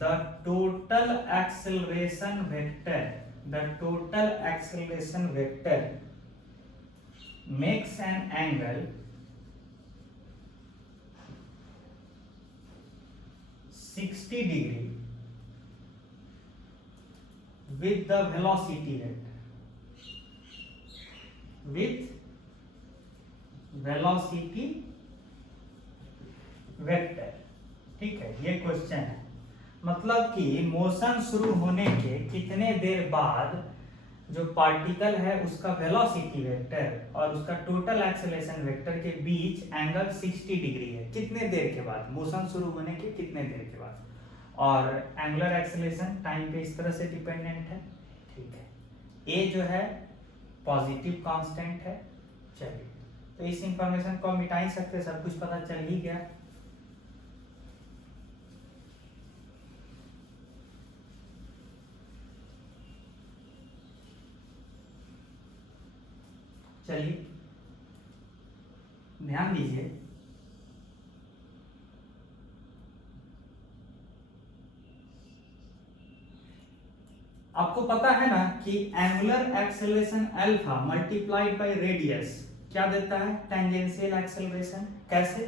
the total acceleration vector makes an angle 60 degree with the velocity vector, ठीक है, ये question है। मतलब कि मोशन शुरू होने के कितने देर बाद जो पार्टिकल है उसका वेलोसिटी वेक्टर और उसका टोटल एक्सेलरेशन वेक्टर के बीच एंगल 60 डिग्री है, कितने देर के बाद, मोशन शुरू होने के कितने देर के बाद। और एंगुलर एक्सेलरेशन टाइम पे इस तरह से डिपेंडेंट है। ठीक है, ए जो है पॉजिटिव कांस्टेंट है। चलिए, तो इस इंफॉर्मेशन को मिटा ही सकते, सब कुछ पता चल ही गया। चलिए ध्यान दीजिए, आपको पता है ना कि angular acceleration alpha multiplied by radius क्या देता है, टेंजेंशियल एक्सेलरेशन। कैसे,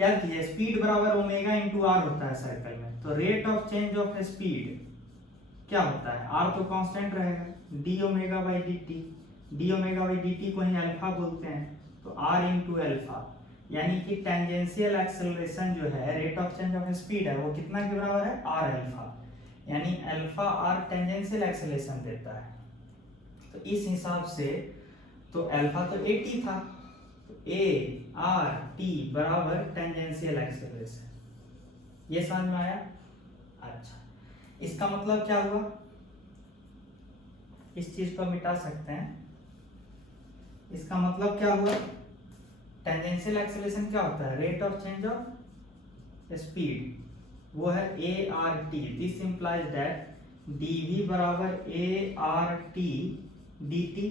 याद कीजिए, स्पीड बराबर ओमेगा इंटू आर होता है सर्कल में, तो rate of change of speed क्या होता है, आर तो कांस्टेंट रहेगा, D omega by d T, D omega by d T को ही अल्फा बोलते हैं, तो आर इंटू अल्फा, यानी कि टेंजेंशियल एक्सेलरेशन जो है rate of change of speed है वो कितना के बराबर है, आर अल्फा, यानी अल्फा आर टेंजेंशियल एक्सेलरेशन देता है। तो इस हिसाब से तो अल्फा तो 80 था, तो ए आर टी बराबर टेंजेंशियल एक्सेलरेशन। ये समझ में आया? अच्छा, इसका मतलब क्या हुआ? इस चीज को मिटा सकते हैं। इसका मतलब क्या हुआ? टेंजेंशियल एक्सेलरेशन क्या होता है? Rate of change of speed, वो है ए r T. This implies that dv बराबर a r T D T.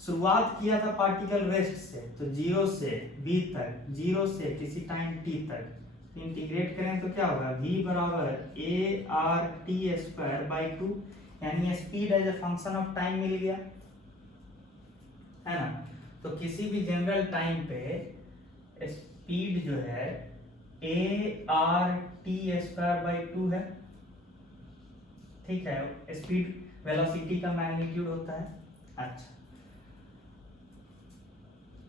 शुरुआत किया था पार्टिकल रेस्ट से, तो 0 से v तक, 0 से किसी टाइम t तक इंटीग्रेट करें तो क्या होगा? v बराबर a r t square by 2, यानी speed as a function of time मिल गया, है ना? तो किसी भी जनरल टाइम पे स्पीड जो है ए आर टी स्क्वायर बाई 2 है, ठीक है? स्पीड वेलोसिटी का मैग्नीट्यूड होता है। अच्छा,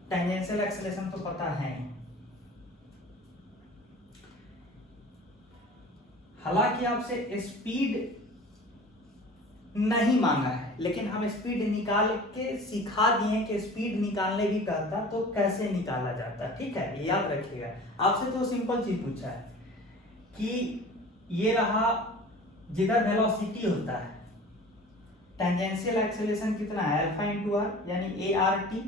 टेंजेंशियल एक्सेलरेशन तो पता है। हालांकि आपसे स्पीड नहीं मांगा है, लेकिन हम स्पीड निकाल के सिखा दिए कि स्पीड निकालने भी कहता तो कैसे निकाला जाता, ठीक है? याद रखिएगा। आपसे तो सिंपल चीज पूछा है कि ये रहा जिधर वेलोसिटी होता है, टेंजेंशियल एक्सेलरेशन कितना है? अल्फा इंटू आर, यानी ए आर टी।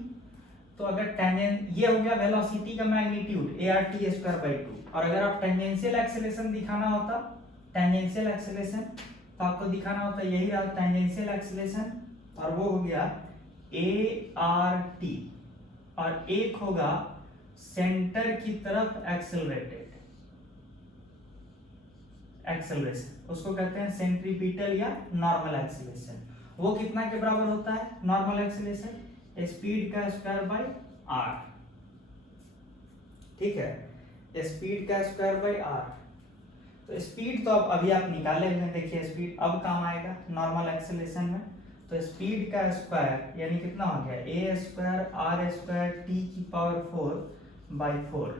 तो अगर टेंजेंट, ये हो गया वेलोसिटी का magnitude A r t square by 2। और अगर आप टेंजेंशियल एक्सेलरेशन दिखाना होता, टेंजेंशियल एक्सेलरेशन तो आपको दिखाना होता यही रहा टेंजेंशियल एक्सेलरेशन, और वो हो गया ए आर टी, और एक होगा सेंटर की तरफ एक्सेलरेटेड एक्सेलरेशन, उसको कहते हैं सेंट्रीपिटल या नॉर्मल एक्सेलरेशन। वो कितना के बराबर होता है नॉर्मल एक्सेलरेशन? स्पीड का स्क्वायर बाय आर, ठीक है? स्पीड का स्क्वायर बाय आर। तो स्पीड तो अब अभी आप निकाले हुए, देखिए स्पीड अब काम आएगा नॉर्मल एक्सेलरेशन में। तो स्पीड का स्क्वायर यानी कितना हो गया? ए स्क्वायर आर स्क्वायर टी की पावर 4 बाई 4,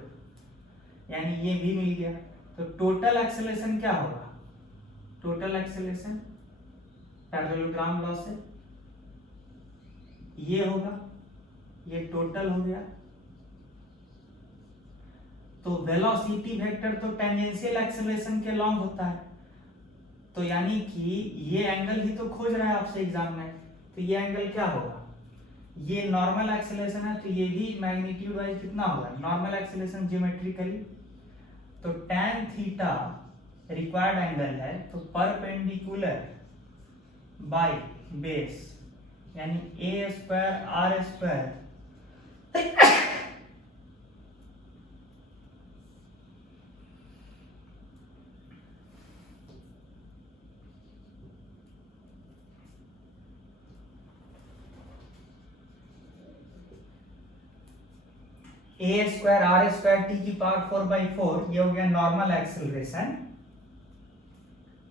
यानी ये भी मिल गया। तो टोटल एक्सेलरेशन क्या होगा? टोटल एक्सेलरेशन पैरेललोग्राम लॉ से ये होगा, ये टोटल हो गया। तो वेलोसिटी वेक्टर तो टेंजेंशियल एक्सेलरेशन के लॉन्ग होता है, तो यानी कि ये एंगल ही तो खोज रहा है आपसे एग्जाम में, तो ये एंगल क्या होगा? ये नॉर्मल एक्सेलरेशन है, तो ये भी मैग्नीट्यूड वाइज कितना होगा? Normal acceleration geometrically. तो tan थीटा रिक्वायर्ड एंगल है, तो परपेंडिकुलर बाय बेस, यानी a square r square a square r square t की पावर 4 बाई 4, ये हो गया नॉर्मल एक्सेलरेशन,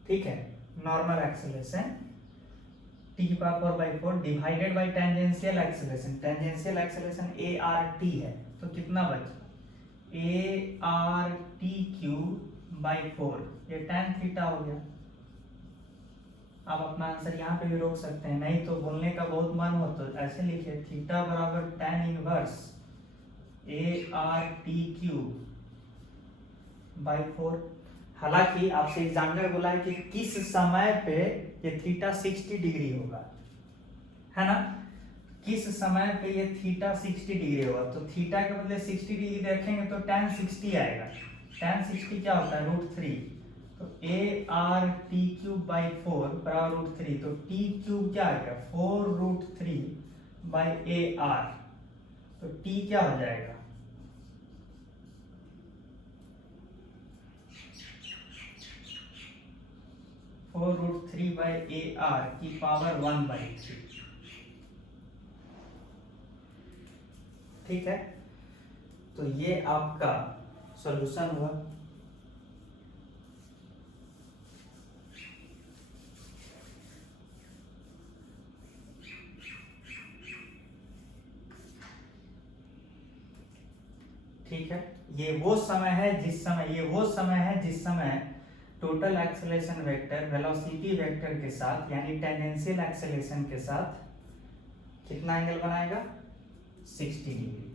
ठीक है? नॉर्मल एक्सेलरेशन टी की power 4 by 4 divided by tangential acceleration. Tangential acceleration a r t है, तो कितना बचा? A r t cube by 4, ये tan थीटा हो गया। आप अपना आंसर यहाँ पे भी रोक सकते हैं, नहीं तो बोलने का बहुत मन हो तो ऐसे लिखिए, थीटा बराबर tan inverse A r t cube by 4। हालांकि आपसे एग्जामिनर बोला है कि किस समय पे ये थीटा 60 डिग्री होगा, है ना? किस समय पे ये थीटा 60 डिग्री होगा, तो थीटा के बदले 60 डिग्री रखेंगे तो tan 60 आएगा। tan 60 क्या होता है? √3। तो ए आर टी क्यूब बाई 4 बराबर √3, तो टी क्यूब क्या आएगा? 4√3 बाई ए आर, तो टी क्या हो जाएगा? 4√3 बाई ए आर की पावर 1/3, ठीक है? तो ये आपका सॉल्यूशन हुआ। ठीक है, ये वो समय है जिस समय total acceleration vector velocity vector के साथ यानी टेंजेंशियल एक्सेलरेशन के साथ कितना एंगल बनाएगा? 60 डिग्री।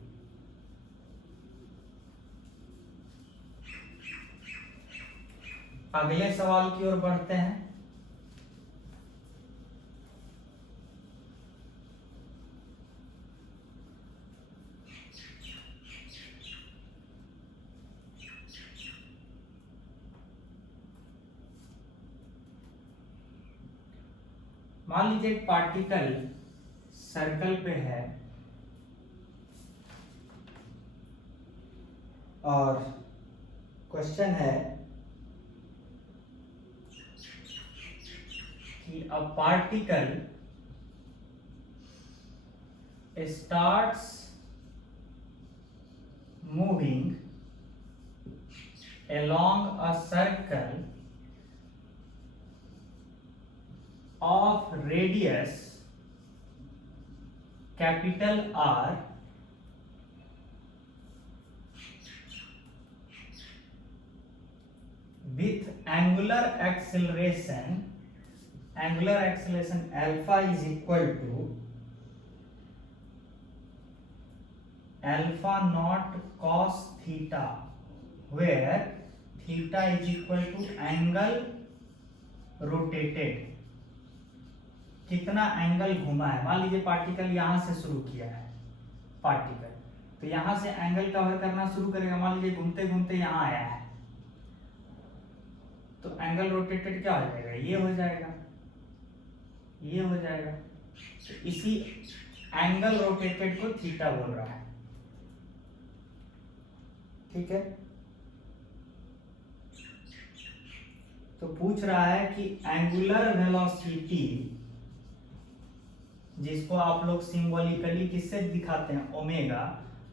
अगले सवाल की ओर बढ़ते हैं। मान लीजिए एक पार्टिकल सर्कल पे है और क्वेश्चन है कि a particle starts moving along a circle of radius capital R with angular acceleration alpha is equal to alpha naught cos theta, where theta is equal to angle rotated। कितना angle घुमा है। मान लीजिए particle यहां से शुरू किया है, पार्टिकल तो यहां से एंगल कवर करना शुरू करेगा। मान लीजिए घूमते घूमते यहां आया है तो एंगल रोटेटेड क्या हो जाएगा, ये हो जाएगा, ये हो जाएगा। तो इसी एंगल रोटेटेड को थीटा बोल रहा है। ठीक है, तो पूछ रहा है कि एंगुलर वेलोसिटी, जिसको आप लोग सिंबॉलिकली किससे दिखाते हैं, ओमेगा,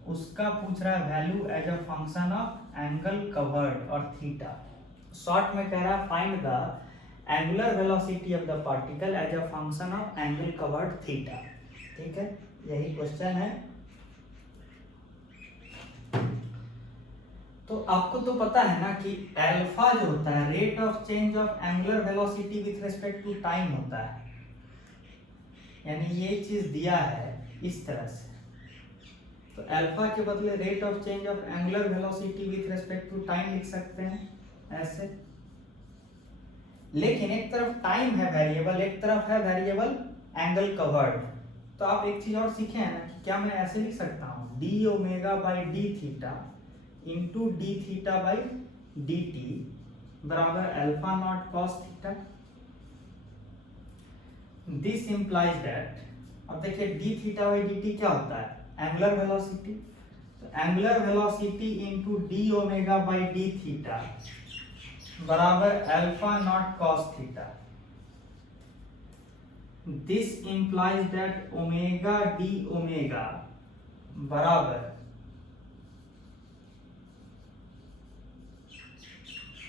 उसका पूछ रहा है value as a function of angle covered और थीटा। शॉर्ट में कह रहा है find the angular velocity of the particle as a function of angle covered theta. ठीक है, यही क्वेश्चन है। तो आपको तो पता है ना कि अल्फा जो होता है rate of change of angular velocity with respect to time होता है। यानी ये चीज दिया है इस तरह से, तो अल्फा के बदले rate of change of angular velocity with respect to time लिख सकते हैं ऐसे। लेकिन एक तरफ टाइम है वेरिएबल, एक तरफ है वेरिएबल एंगल कवर्ड। तो आप एक चीज और सीखे हैं ना कि क्या मैं ऐसे लिख सकता हूं d omega by d theta into d theta by d t बराबर alpha naught cos theta. This implies that, अब देखिए d theta by d t क्या होता है, एंगुलर वेलोसिटी। तो angular velocity into d omega by d theta बराबर alpha naught cos theta. This implies that omega d omega बराबर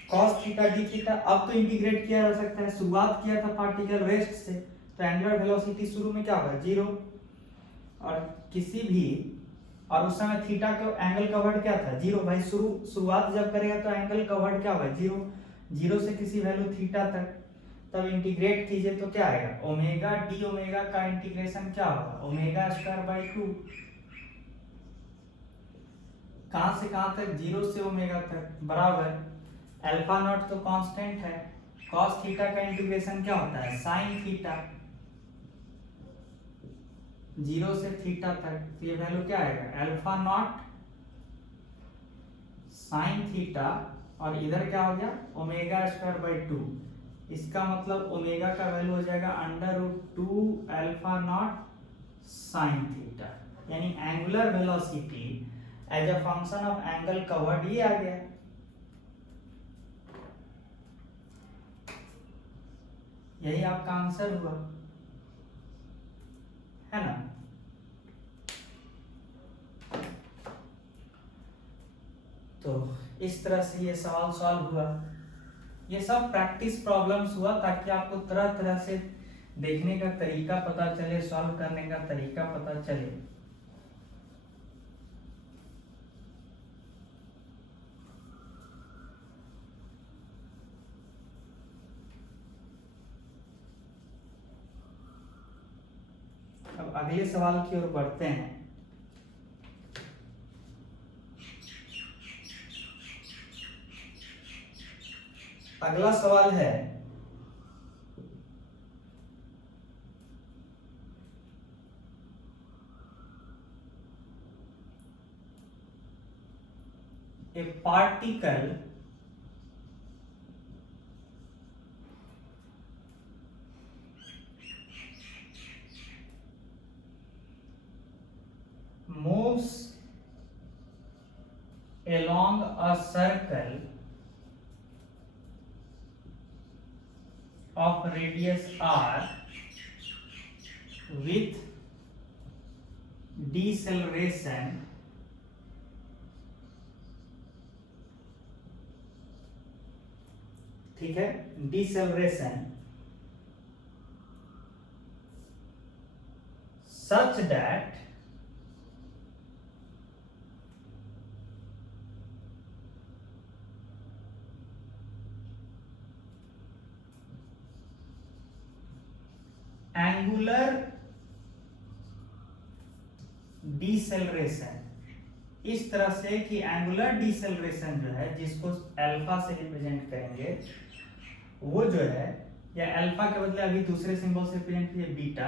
cos theta d theta. अब तो इंटीग्रेट किया जा सकता है, शुरुआत किया था पार्टिकल रेस्ट से, तो एंगुलर वेलोसिटी शुरू में क्या होगा, जीरो। और किसी भी, और उस समय थीटा का एंगल कवर्ड क्या था, जीरो। भाई शुरुआत जब करेगा तो एंगल कवर्ड क्या होगा, जीरो। जीरो से किसी वैल्यू थीटा तक, तब इंटीग्रेट कीजिए तो क्या आएगा, ओमेगा डी ओमेगा का इंटीग्रेशन क्या होगा, ओमेगा स्क्वायर बाई 2। कहां से कहां तक, जीरो से ओमेगा तक, बराबर अल्फा नॉट तो कांस्टेंट है, cos थीटा का इंटीग्रेशन क्या होता है, sin थीटा, जीरो से थीटा तक। तो ये वैल्यू क्या आएगा, अल्फा नॉट sin थीटा, और इधर क्या हो गया, ओमेगा स्क्वायर बाई 2। इसका मतलब ओमेगा का वैल्यू हो जाएगा under root 2 alpha naught sin theta. यानी angular velocity as a function of angle covered ये आ गया। यही आपका आंसर हुआ, है ना। तो इस तरह से ये सवाल सॉल्व हुआ। ये सब प्रैक्टिस प्रॉब्लम्स हुआ ताकि आपको तरह तरह से देखने का तरीका पता चले, सॉल्व करने का तरीका पता चले। अब अगले सवाल की ओर बढ़ते हैं। अगला सवाल है a particle moves along a circle of radius r with deceleration ठीक है, deceleration such that angular deceleration, इस तरह से कि एंगुलर डिसेलरेशन जो है जिसको अल्फा से रिप्रेजेंट करेंगे वो जो है, या अल्फा के बदले अभी दूसरे सिंबल से रिप्रेजेंट किए beta,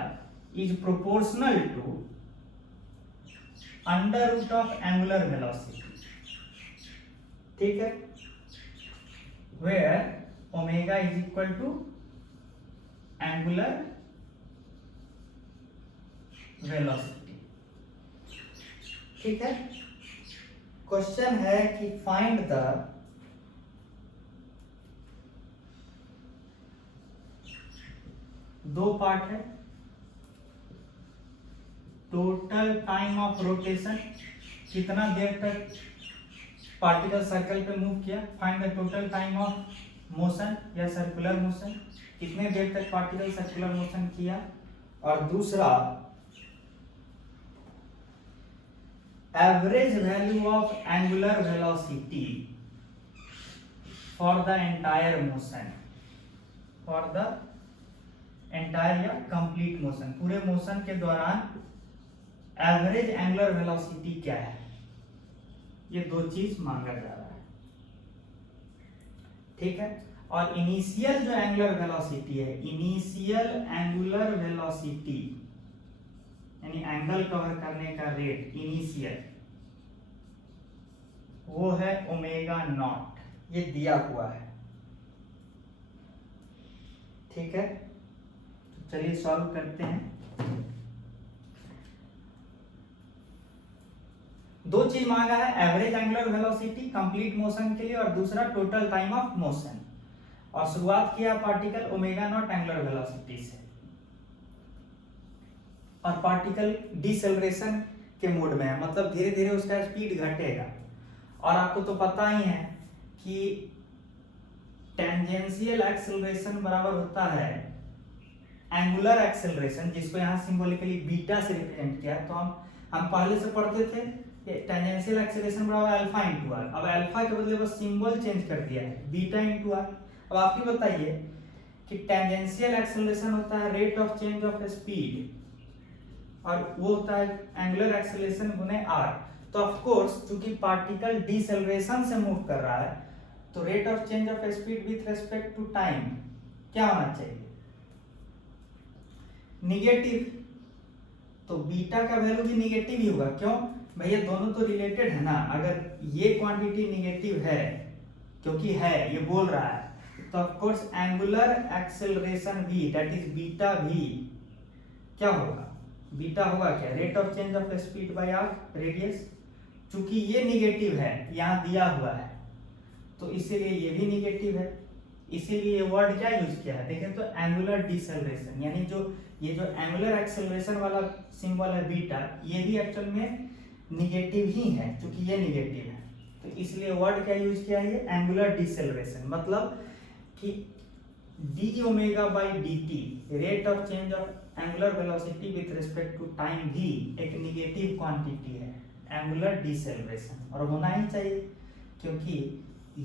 is proportional to under root of angular velocity, ठीक है, where omega is equal to angular velocity, ठीक है। क्वेश्चन है कि फाइंड द दो पार्ट है, टोटल टाइम ऑफ रोटेशन, कितना देर तक पार्टिकल सर्कल पे मूव किया, find the total time of motion या सर्कुलर मोशन, कितने देर तक पार्टिकल सर्कुलर मोशन किया, और दूसरा average value of angular velocity for the entire motion, for the entire या कंप्लीट मोशन, पूरे मोशन के दौरान एवरेज एंगुलर वेलोसिटी क्या है, ये दो चीज मांगा जा रहा है, ठीक है। और इनिशियल जो एंगुलर वेलोसिटी है, इनिशियल एंगुलर वेलोसिटी यानी एंगल कवर करने का रेट इनिशियल, वो है ओमेगा नॉट, ये दिया हुआ है, ठीक है। तो चलिए सॉल्व करते हैं। दो चीज मांगा है, average angular velocity complete motion के लिए और दूसरा टोटल टाइम ऑफ मोशन, और शुरुआत किया particle omega naught angular velocity से, और पार्टिकल डिसेलरेशन के मोड में है, मतलब धीरे धीरे उसका स्पीड घटेगा। और आपको तो पता ही है कि टेंजेंशियल एक्सेलरेशन बराबर होता है एंगुलर एक्सेलरेशन, जिसको यहाँ सिंबॉलिकली बीटा से रिप्रेजेंट किया। तो हम पहले से पढ़ते थे कि टेंजेंशियल एक्सेलरेशन बराबर अल्फा इंटू आर, अब अल्फा के बदले बस सिंबल चेंज कर दिया है, बीटा इंटू आर। अब आप ही बताइए कि टेंजेंशियल एक्सेलरेशन होता है rate of change of speed, और वो होता है एंगुलर एक्सेलरेशन गुने आर। तो ऑफ कोर्स चूंकि पार्टिकल डिसेलरेशन से मूव कर रहा है, तो rate of change of speed with respect to time क्या होना चाहिए, निगेटिव। तो बीटा का वैल्यू भी निगेटिव ही होगा, क्यों भैया, दोनों तो रिलेटेड है ना। अगर ये क्वांटिटी निगेटिव है, क्योंकि है ये बोल रहा है, तो ऑफ कोर्स एंगुलर एक्सेलरेशन भी, दैट इज बीटा भी क्या होगा, बीटा होगा क्या, rate of change of speed by r radius. चूंकि ये निगेटिव है, यहाँ दिया हुआ है, तो इसीलिए ये भी निगेटिव है, इसीलिए ये वर्ड क्या यूज किया है, देखें तो एंगुलर डिसेलरेशन, यानी जो ये जो एंगुलर एक्सेलरेशन वाला सिंबल है बीटा, ये भी एक्चुअल में निगेटिव ही है, क्योंकि ये निगेटिव है, तो इसलिए वर्ड क्या यूज किया है, एंगुलर डिसेलरेशन। मतलब कि d omega by d t, rate of change of angular velocity with respect to time, भी एक निगेटिव क्वांटिटी है, एंगुलर डिसेलरेशन, और होना ही चाहिए, क्योंकि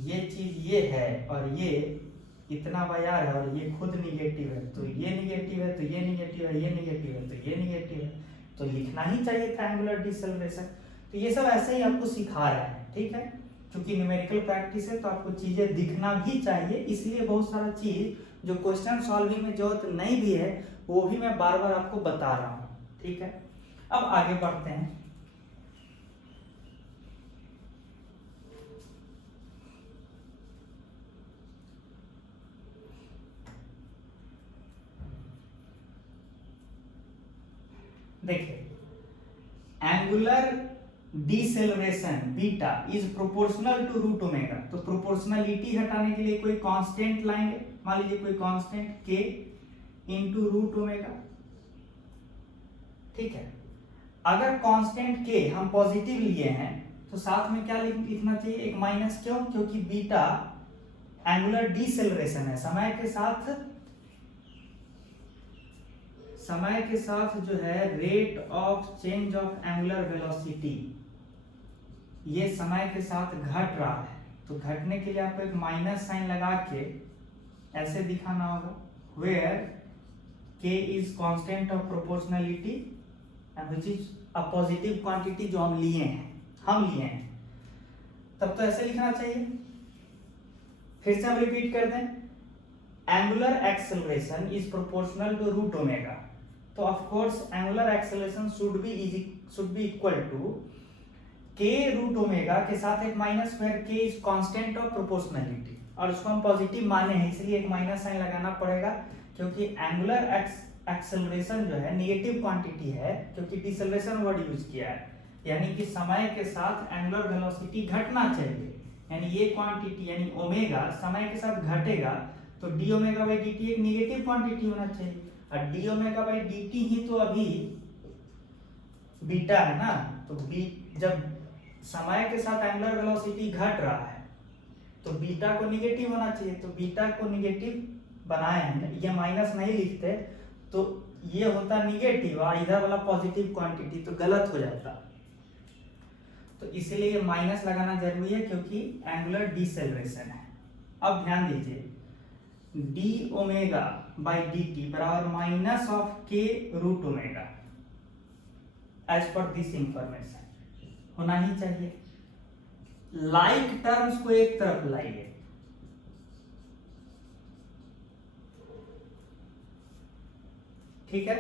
ये चीज ये है और ये इतना बार है और ये खुद निगेटिव है, तो ये निगेटिव है, तो ये निगेटिव है, ये निगेटिव है, तो ये निगेटिव है, तो लिखना ही चाहिए था एंगुलर डिसेलरेशन। तो ये सब ऐसे ही आपको सिखा रहा है, ठीक है। क्योंकि न्यूमेरिकल प्रैक्टिस है तो आपको चीजें दिखना भी चाहिए, इसलिए बहुत सारा चीज जो क्वेश्चन सॉल्विंग में जरूरत नहीं भी है वो भी मैं बार बार आपको बता रहा हूँ। ठीक है, अब आगे बढ़ते हैं। देखिए, angular deceleration beta is proportional to root omega. तो प्रोपोर्शनलिटी हटाने के लिए कोई कांस्टेंट लाएंगे, मान लीजिए कोई कांस्टेंट के इंटू रूट ओमेगा। ठीक है, अगर कांस्टेंट के हम पॉजिटिव लिए हैं तो साथ में क्या लिखना चाहिए, एक माइनस। क्यों? क्योंकि बीटा एंगुलर डिसेलरेशन है, समय के साथ जो है rate of change of angular velocity, ये समय के साथ घट रहा है। तो घटने के लिए आपको एक माइनस साइन लगा के ऐसे दिखाना होगा, where k is constant of proportionality and which is a positive quantity जो हम लिए हैं। तब तो ऐसे लिखना चाहिए। फिर से हम रिपीट कर दें, angular acceleration is proportional to root omega. तो of course angular acceleration should be equal to k root omega के साथ एक minus, where k is constant of proportionality, और उसको हम पॉजिटिव माने हैं इसलिए एक माइनस साइन लगाना पड़ेगा, क्योंकि एंगुलर एक्सेलरेशन जो है नेगेटिव क्वांटिटी है, क्योंकि डिसेलरेशन वर्ड यूज किया है, यानी कि समय के साथ एंगुलर वेलोसिटी घटना चाहिए। यानी ये क्वांटिटी यानी ओमेगा समय के साथ घटेगा तो d omega by d t एक नेगेटिव क्वांटिटी होना चाहिए, और d omega by d t ही तो अभी बीटा है ना। तो जब समय के साथ एंगुलर वेलोसिटी घट रहा है तो बीटा को निगेटिव होना चाहिए, तो बीटा को निगेटिव बनाए हैं, ये माइनस नहीं लिखते तो ये होता निगेटिव और इधर वाला पॉजिटिव क्वांटिटी तो गलत हो जाता। तो इसलिए ये माइनस लगाना जरूरी है क्योंकि एंगुलर डिसेलरेशन है। अब ध्यान दीजिए, d omega by d t बराबर minus of k root omega as per this information होना ही चाहिए। लाइक टर्म्स को एक तरफ लाइए, ठीक है।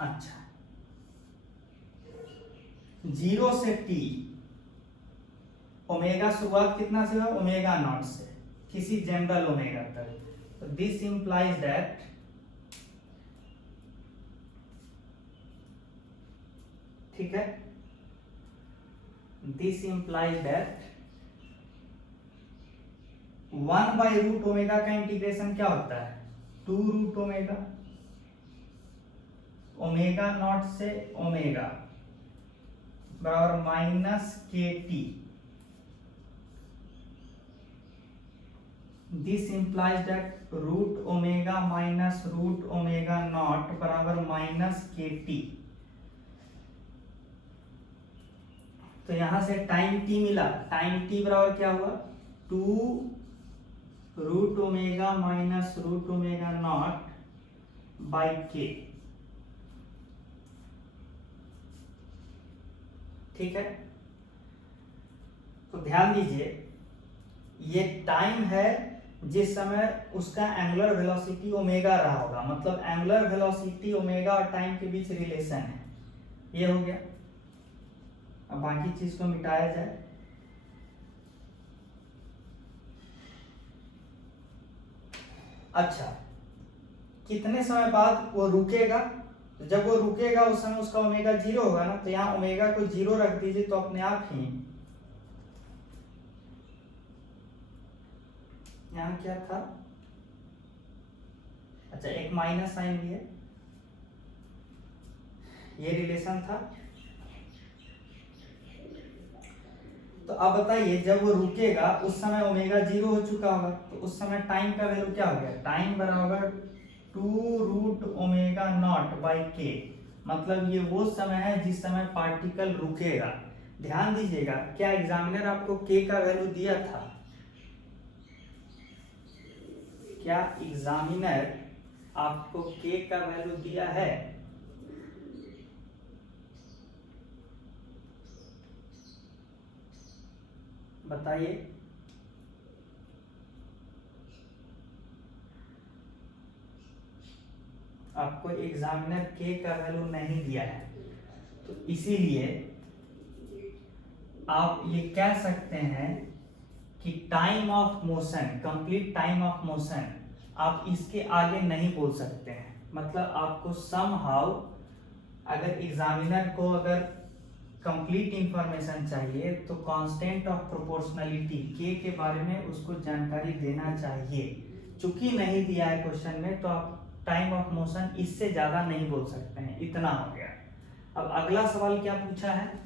अच्छा, 0 से टी ओमेगा शुरुआत कितना से हुआ, ओमेगा नॉट से, किसी जनरल ओमेगा तक। तो दिस इंप्लाइज दैट ठीक है, this implies that 1 by root omega का इंटीग्रेशन क्या होता है, 2 रूट ओमेगा, ओमेगा नॉट से ओमेगा बराबर minus k t. This implies that root omega minus root omega nought बराबर माइनस के टी। तो यहां से टाइम टी मिला, टाइम टी बराबर क्या हुआ, 2 root omega minus root omega nought by k. ठीक है, तो ध्यान दीजिए ये टाइम है जिस समय उसका एंगुलर वेलोसिटी ओमेगा रहा होगा, मतलब एंगुलर वेलोसिटी ओमेगा और टाइम के बीच रिलेशन है, ये हो गया। अब बाकी चीज को मिटाया जाए। अच्छा, कितने समय बाद वो रुकेगा, तो जब वो रुकेगा उस समय उसका ओमेगा 0 होगा ना, तो यहाँ ओमेगा को 0 रख दीजिए तो अपने आप ही यहाँ क्या था, अच्छा एक माइनस साइन भी है, ये रिलेशन था। तो अब बताइए जब वो रुकेगा उस समय ओमेगा 0 हो चुका होगा, तो उस समय टाइम का वैल्यू क्या हो गया, टाइम बराबर 2 रूट ओमेगा नॉट बाई के, मतलब ये वो समय है जिस समय पार्टिकल रुकेगा। ध्यान दीजिएगा, क्या एग्जामिनर आपको के का वैल्यू दिया था, क्या एग्जामिनर आपको के का वैल्यू दिया है, बताइए। आपको एग्जामिनर के का वैल्यू नहीं दिया है, तो इसीलिए आप ये कह सकते हैं कि time of motion, complete time of motion आप इसके आगे नहीं बोल सकते हैं। मतलब आपको समहाउ अगर एग्जामिनर को अगर कंप्लीट इंफॉर्मेशन चाहिए तो कांस्टेंट ऑफ प्रोपोर्शनलिटी के बारे में उसको जानकारी देना चाहिए। चूंकि नहीं दिया है क्वेश्चन में, तो आप टाइम ऑफ मोशन इससे ज्यादा नहीं बोल सकते हैं। इतना हो गया। अब अगला सवाल क्या पूछा है?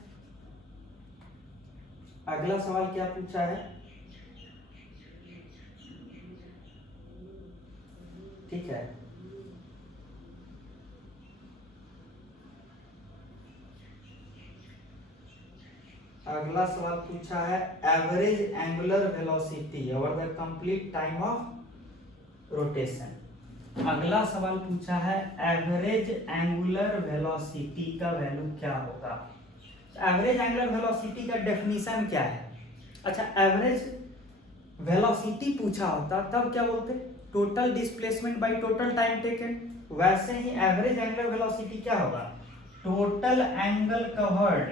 अगला सवाल क्या पूछा है? ठीक है, अगला सवाल पूछा है average angular velocity over the complete time of rotation. अगला सवाल पूछा है एवरेज एंगुलर वेलोसिटी का वैल्यू क्या होगा। एवरेज एंगुलर वेलोसिटी का डेफिनेशन क्या है? अच्छा, एवरेज वेलोसिटी पूछा होता तब क्या बोलते? Total displacement by total time taken. वैसे ही एवरेज एंगुलर वेलोसिटी क्या होगा? Total angle covered,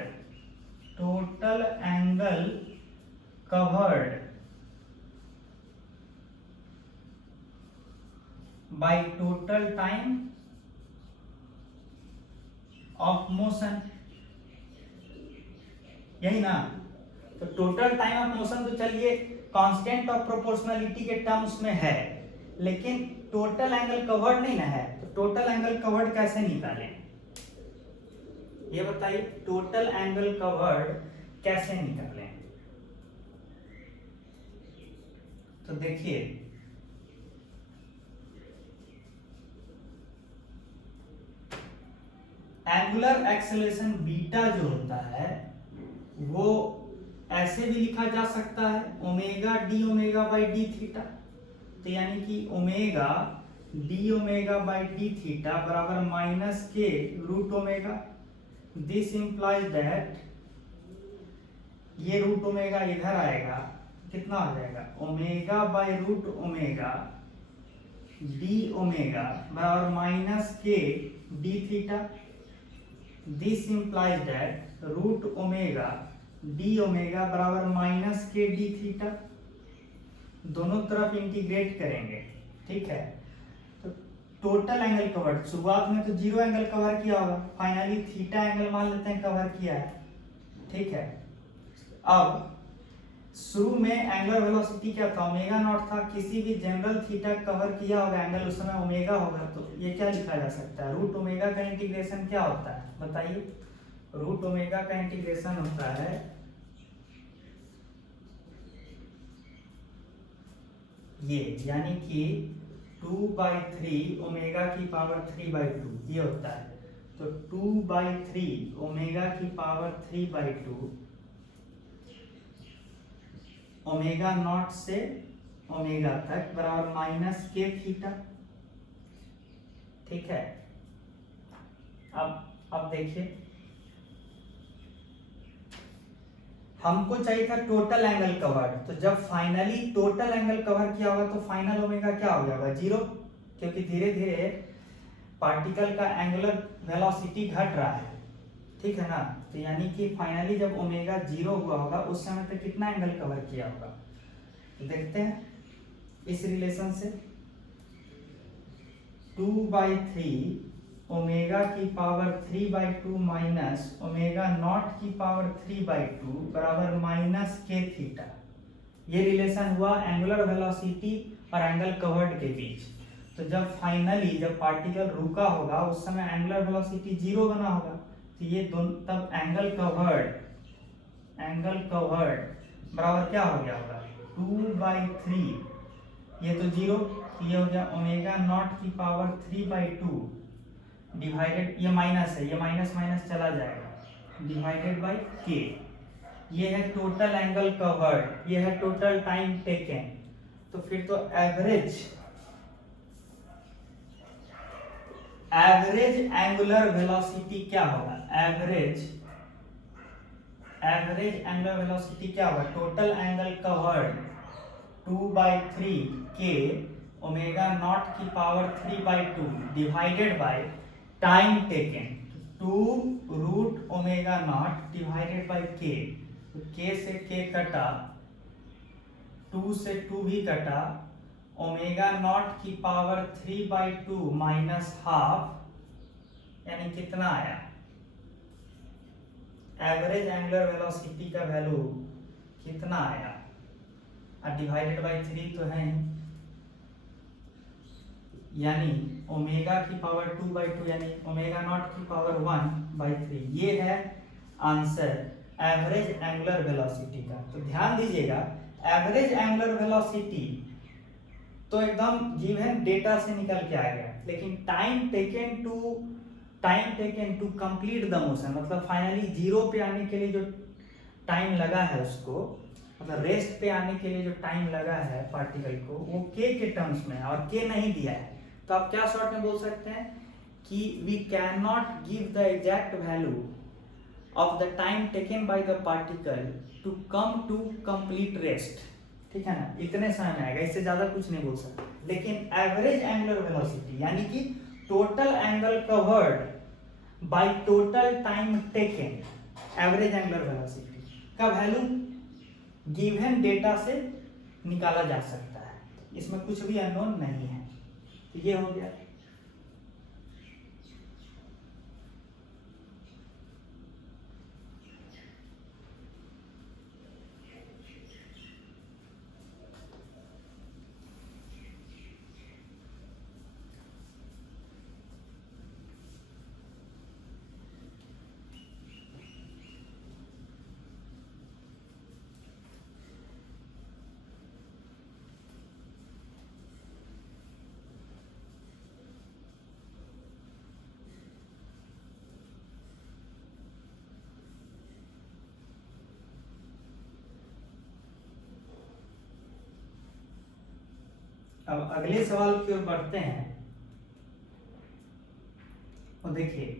total angle covered by total time of motion, यही ना? तो टोटल टाइम ऑफ मोशन तो चलिए कांस्टेंट ऑफ प्रोपोर्शनलिटी के टर्म्स में है, लेकिन टोटल एंगल कवर्ड नहीं ना है। तो टोटल एंगल कवर्ड कैसे निकालें, ये बताइए। टोटल एंगल कवर्ड कैसे निकालें? तो देखिए, एंगुलर एक्सेलरेशन बीटा जो होता है वो ऐसे भी लिखा जा सकता है, omega d omega by d theta. तो यानी कि omega d omega by d theta बराबर minus k root omega. This implies that ये रूट ओमेगा इधर आएगा, कितना हो जाएगा? Omega by root omega d omega बराबर minus k d theta. This implies that root omega d omega बराबर minus k d theta. दोनों तरफ इंटीग्रेट करेंगे, ठीक है। तो टोटल एंगल कवर्ड, शुरुआत में तो जीरो एंगल कवर किया होगा, फाइनली थीटा एंगल मान लेते हैं कवर किया है, ठीक है। अब शुरू में एंगुलर वेलोसिटी क्या था? ओमेगा नॉट था। किसी भी जनरल थीटा कवर किया होगा एंगल, उस समय ओमेगा होगा। तो ये क्या लिखा जा सकता है? रूट ओमेगा का इंटीग्रेशन क्या होता है बताइए? रूट ओमेगा का इंटीग्रेशन होता है ये, यानी कि 2/3 ओमेगा की पावर 3/2 ये होता है। तो 2/3 ओमेगा की पावर 3/2 ओमेगा नॉट से ओमेगा तक बराबर माइनस के थीटा, ठीक है। अब देखिए, हमको चाहिए था टोटल एंगल कवर। तो जब फाइनली टोटल एंगल कवर किया होगा तो फाइनल ओमेगा क्या हो जाएगा? जीरो, क्योंकि धीरे धीरे पार्टिकल का एंगुलर वेलोसिटी घट रहा है, ठीक है ना। तो यानी कि फाइनली जब ओमेगा जीरो हुआ होगा उस समय तक कितना एंगल कवर किया होगा? तो देखते हैं इस रिलेशन से, 2/3 ओमेगा की पावर 3/2 माइनस ओमेगा नॉट की पावर 3/2 बराबर माइनस के थीटा। ये रिलेशन हुआ एंगुलर वेलोसिटी और एंगल कवर्ड के बीच। तो जब फाइनली जब पार्टिकल रुका होगा उस समय एंगुलर वेलोसिटी जीरो बना होगा। तो ये दोनों तब एंगल कवर्ड बराबर क्या हो गया होगा? 2/3, ये तो जीरो, ये हो गया ओमेगा नॉट की पावर 3/2 डिवाइडेड, ये माइनस है, ये माइनस माइनस चला जाएगा, डिवाइडेड बाय के। ये है टोटल एंगल कवर्ड, ये है टोटल टाइम टेकन। तो फिर तो एवरेज एंगुलर वेलोसिटी क्या होगा? एवरेज एवरेज एंगुलर वेलोसिटी क्या होगा, total angle covered 2/3 k omega naught की power 3/2 divided by time taken 2√ओमेगा नॉट डिवाइडेड बाय k, तो k से k कटा, 2 से 2 भी कटा, ओमेगा नॉट की पावर 3/2 माइनस हाफ, यानी कितना आया, एवरेज एंगुलर वेलोसिटी का वैल्यू कितना आया, और डिवाइडेड बाय 3 तो है, यानी ओमेगा की पावर 2/2 यानी ओमेगा नॉट की पावर 1/3, ये है आंसर एवरेज एंगुलर वेलोसिटी का। तो ध्यान दीजिएगा, एवरेज एंगुलर वेलोसिटी तो एकदम गिवन डेटा से निकल के आ गया, लेकिन time taken to complete the motion, मतलब फाइनली जीरो पे आने के लिए जो टाइम लगा है उसको, मतलब रेस्ट पे आने के लिए जो टाइम लगा है पार्टिकल को, वो के टर्म्स में है और के नहीं दिया है। तो आप क्या शॉर्ट में बोल सकते हैं कि we can not give the exact value of the time taken by the particle to come to complete rest, ठीक है ना, इतने समय में आएगा, इससे ज्यादा कुछ नहीं बोल सकते। लेकिन एवरेज एंगुलर वेलोसिटी यानी कि total angle covered by total time taken, average angular velocity का वैल्यू गिवन डेटा से निकाला जा सकता है, इसमें कुछ भी अननोन नहीं है। तो ये हो गया। अब अगले सवाल की ओर बढ़ते हैं। और देखिए,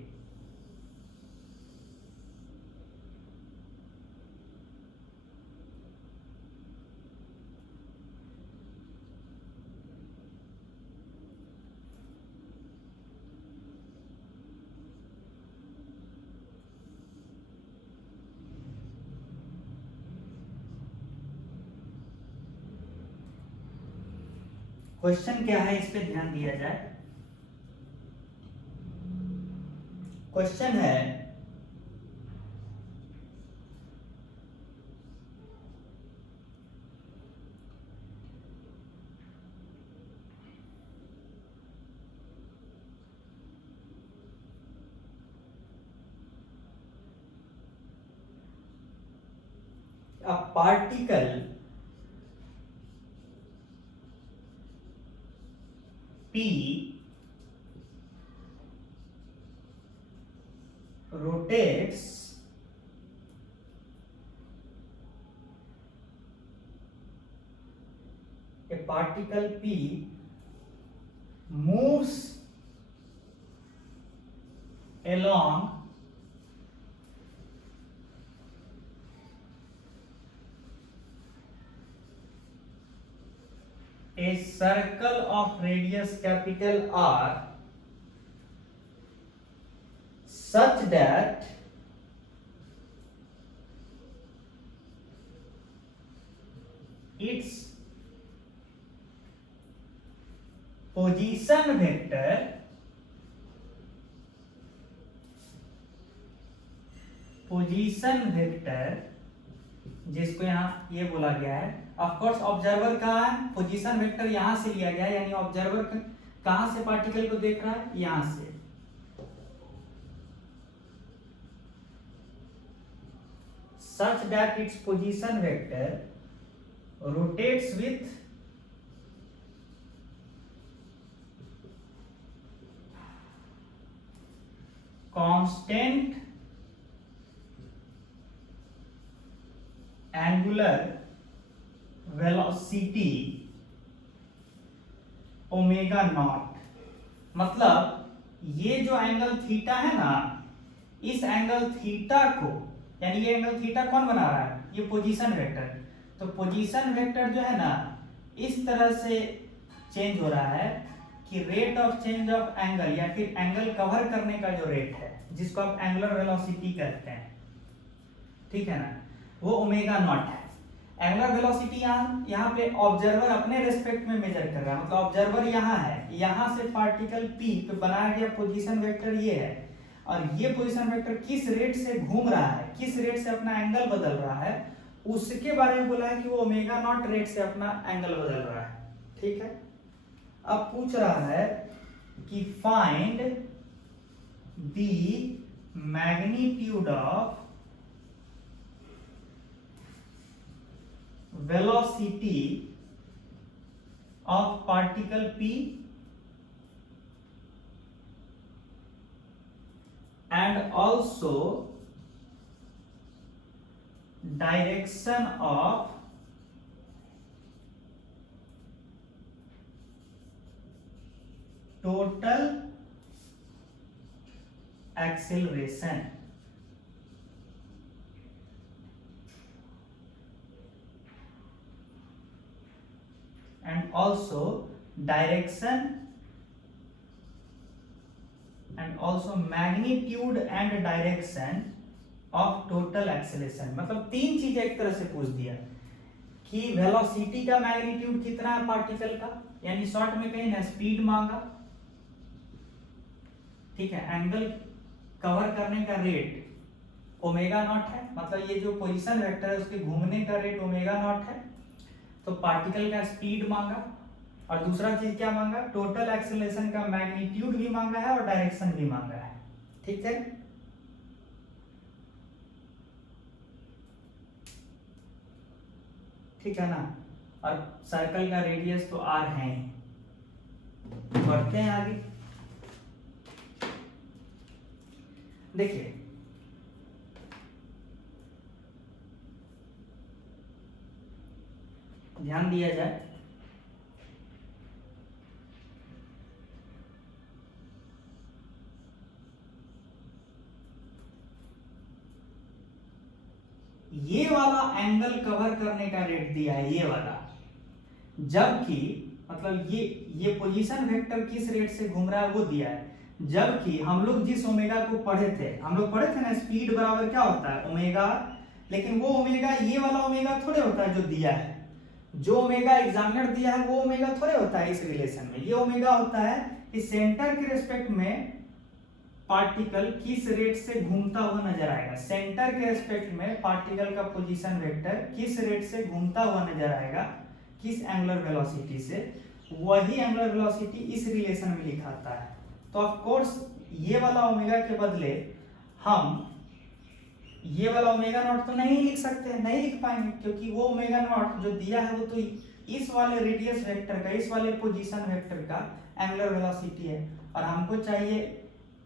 क्वेश्चन क्या है, इस पे ध्यान दिया जाए। क्वेश्चन है a particle P rotates a particle P moves along a circle of radius capital R such that its position vector जिसको यहाँ ये बोला गया है, ऑफ कोर्स ऑब्जर्वर कहाँ है, पोजीशन वेक्टर यहां से लिया गया है, यानी ऑब्जर्वर कहां से पार्टिकल को देख रहा है, यहां से। such that its position vector rotates with constant angular velocity omega naught. मतलब ये जो एंगल थीटा है ना, इस एंगल थीटा को यानी ये एंगल थीटा कौन बना रहा है, ये पोजीशन वेक्टर। तो पोजीशन वेक्टर जो है ना इस तरह से चेंज हो रहा है कि rate of change of angle या फिर एंगल कवर करने का जो रेट है जिसको आप एंगुलर वेलोसिटी कहते हैं, ठीक है ना, वो ओमेगा नॉट है। एंगुलर वेलोसिटी यहाँ पे ऑब्जर्वर अपने रेस्पेक्ट में मेजर कर रहा है, मतलब ऑब्जर्वर यहाँ है, यहाँ से पार्टिकल P पे बनाया गया पोजीशन वेक्टर ये है, और ये पोजीशन वेक्टर किस रेट से घूम रहा है, किस रेट से अपना एंगल बदल रहा है, उसके बारे में बोला है कि वो ओमेगा नॉट रेट से अपना एंगल बदल रहा है, ठीक है। अब पूछ रहा है कि find the magnitude of velocity of particle P and also direction of total acceleration। and also direction and also magnitude and direction of total acceleration। मतलब तीन चीज एक तरह से पूछ दिया कि वेलोसिटी का मैग्नीट्यूड कितना है पार्टिकल का, यानी शॉर्ट में कहीं ना स्पीड मांगा, ठीक है, एंगल कवर करने का रेट ओमेगा नॉट है, मतलब ये जो पोजीशन वेक्टर है उसके घूमने का रेट ओमेगा नॉट है, तो पार्टिकल का स्पीड मांगा, और दूसरा चीज क्या मांगा, टोटल एक्सेलरेशन का मैग्नीट्यूड भी मांगा है और डायरेक्शन भी मांगा है, ठीक है। ठीक है ना, और सर्कल का रेडियस तो r है ही। बढ़ते हैं आगे, देखिए ध्यान दिया जाए, ये वाला एंगल कवर करने का रेट दिया है ये वाला, जबकि मतलब ये पोजीशन वेक्टर किस रेट से घूम रहा है वो दिया है, जबकि हम लोग जिस ओमेगा को पढ़े थे, हम लोग पढ़े थे ना स्पीड बराबर क्या होता है ओमेगा, लेकिन वो ओमेगा ये वाला ओमेगा थोड़े होता है जो दिया है, जो ओमेगा एग्जामिनर दिया है वो ओमेगा थोड़े होता है इस रिलेशन में, ये ओमेगा होता है कि सेंटर के रिस्पेक्ट में पार्टिकल किस रेट से घूमता हुआ नजर आएगा, सेंटर के रिस्पेक्ट में पार्टिकल का पोजीशन वेक्टर किस रेट से घूमता हुआ नजर आएगा, किस एंगुलर वेलोसिटी से, वही एंगुलर वेलोसिटी इस रिलेशन में लिखाता है। तो ऑफ कोर्स ये वाला ओमेगा के बदले हम ये वाला ओमेगा नॉट तो नहीं लिख सकते, नहीं लिख पाएंगे, क्योंकि वो ओमेगा नॉट जो दिया है वो तो इस वाले रेडियस वेक्टर का, इस वाले पोजीशन वेक्टर का एंगुलर वेलोसिटी है, और हमको चाहिए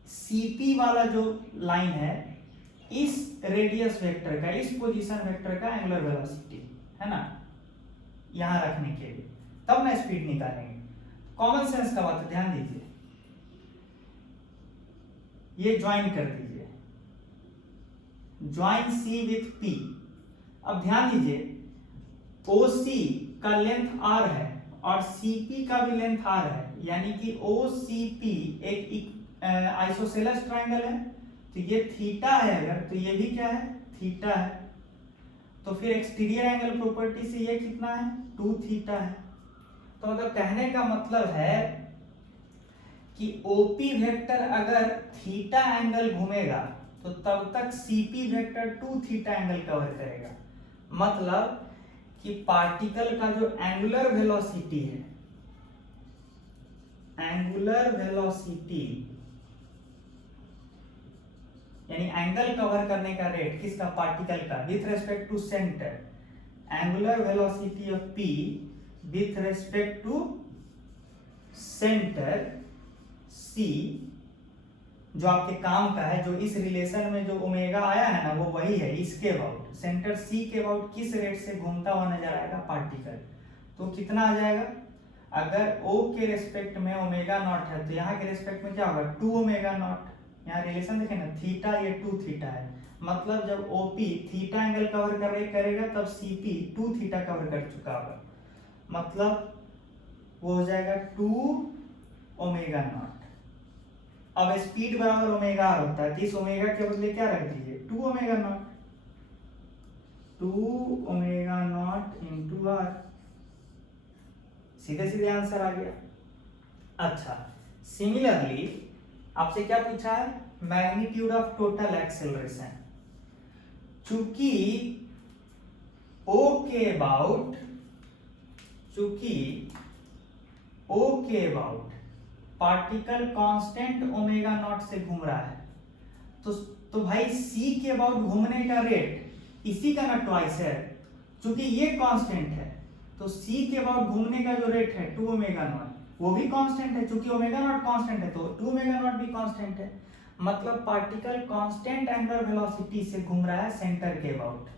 सीपी वाला जो लाइन है इस रेडियस वेक्टर का, इस पोजीशन वेक्टर का एंगुलर वेलोसिटी है ना, यहां रखने के लिए, तब ना स्पीड निकालेंगे। कॉमन सेंस का बात है, ध्यान दीजिए, ये ज्वाइन कर दीजिए, ज्वाइन सी विथ पी। अब ध्यान दीजिए OC का लेंथ r है और CP का भी लेंथ r है, यानी कि OCP एक आइसोसेलेस ट्रायंगल है, तो ये थीटा है अगर, तो ये भी क्या है थीटा है, तो फिर एक्सटीरियर एंगल प्रॉपर्टी से ये कितना है 2 थीटा है। तो मतलब कहने का मतलब है कि OP वेक्टर अगर थीटा एंगल घूमेगा तो तब तक CP vector 2 theta angle cover करेगा, मतलब कि पार्टिकल का जो एंगुलर वेलोसिटी है, एंगुलर वेलोसिटी यानी एंगल कवर करने का रेट किसका, पार्टिकल का, with respect to centre, angular velocity of P with respect to centre C, जो आपके काम का है, जो इस रिलेशन में जो ओमेगा आया है ना वो वही है, इसके अबाउट सेंटर C के अबाउट किस रेट से घूमता हुआ नजर आएगा पार्टिकल, तो कितना आ जाएगा, अगर O के रेस्पेक्ट में ओमेगा नॉट है तो यहाँ के रेस्पेक्ट में क्या होगा 2 ओमेगा नॉट, यहाँ रिलेशन देखें ना थीटा, ये 2 थीटा है, मतलब जब ओपी थीटा एंगल कवर करेगा तब सीपी 2 थीटा कवर कर चुका होगा, मतलब वो हो जाएगा 2 ओमेगा नॉट। अब स्पीड बराबर ओमेगा आर होता है, तो इस ओमेगा के बदले क्या रख दीजिए 2 omega nought, 2 omega nought into r, सीधे सीधे आंसर आ गया। अच्छा, सिमिलरली आपसे क्या पूछा है, मैग्नीट्यूड ऑफ टोटल एक्सेलरेशन। चूंकि ओ के about particle constant omega nought से घूम रहा है, तो भाई सी के अबाउट घूमने का रेट इसी का ना ट्वाइस है, चूंकि ये कांस्टेंट है तो सी के अबाउट घूमने का जो रेट है 2 ओमेगा नॉट वो भी कांस्टेंट है, चूंकि ओमेगा नॉट कांस्टेंट है तो 2 ओमेगा नॉट भी कांस्टेंट है, मतलब पार्टिकल कांस्टेंट एंगुलर वेलोसिटी से घूम रहा है सेंटर के अबाउट।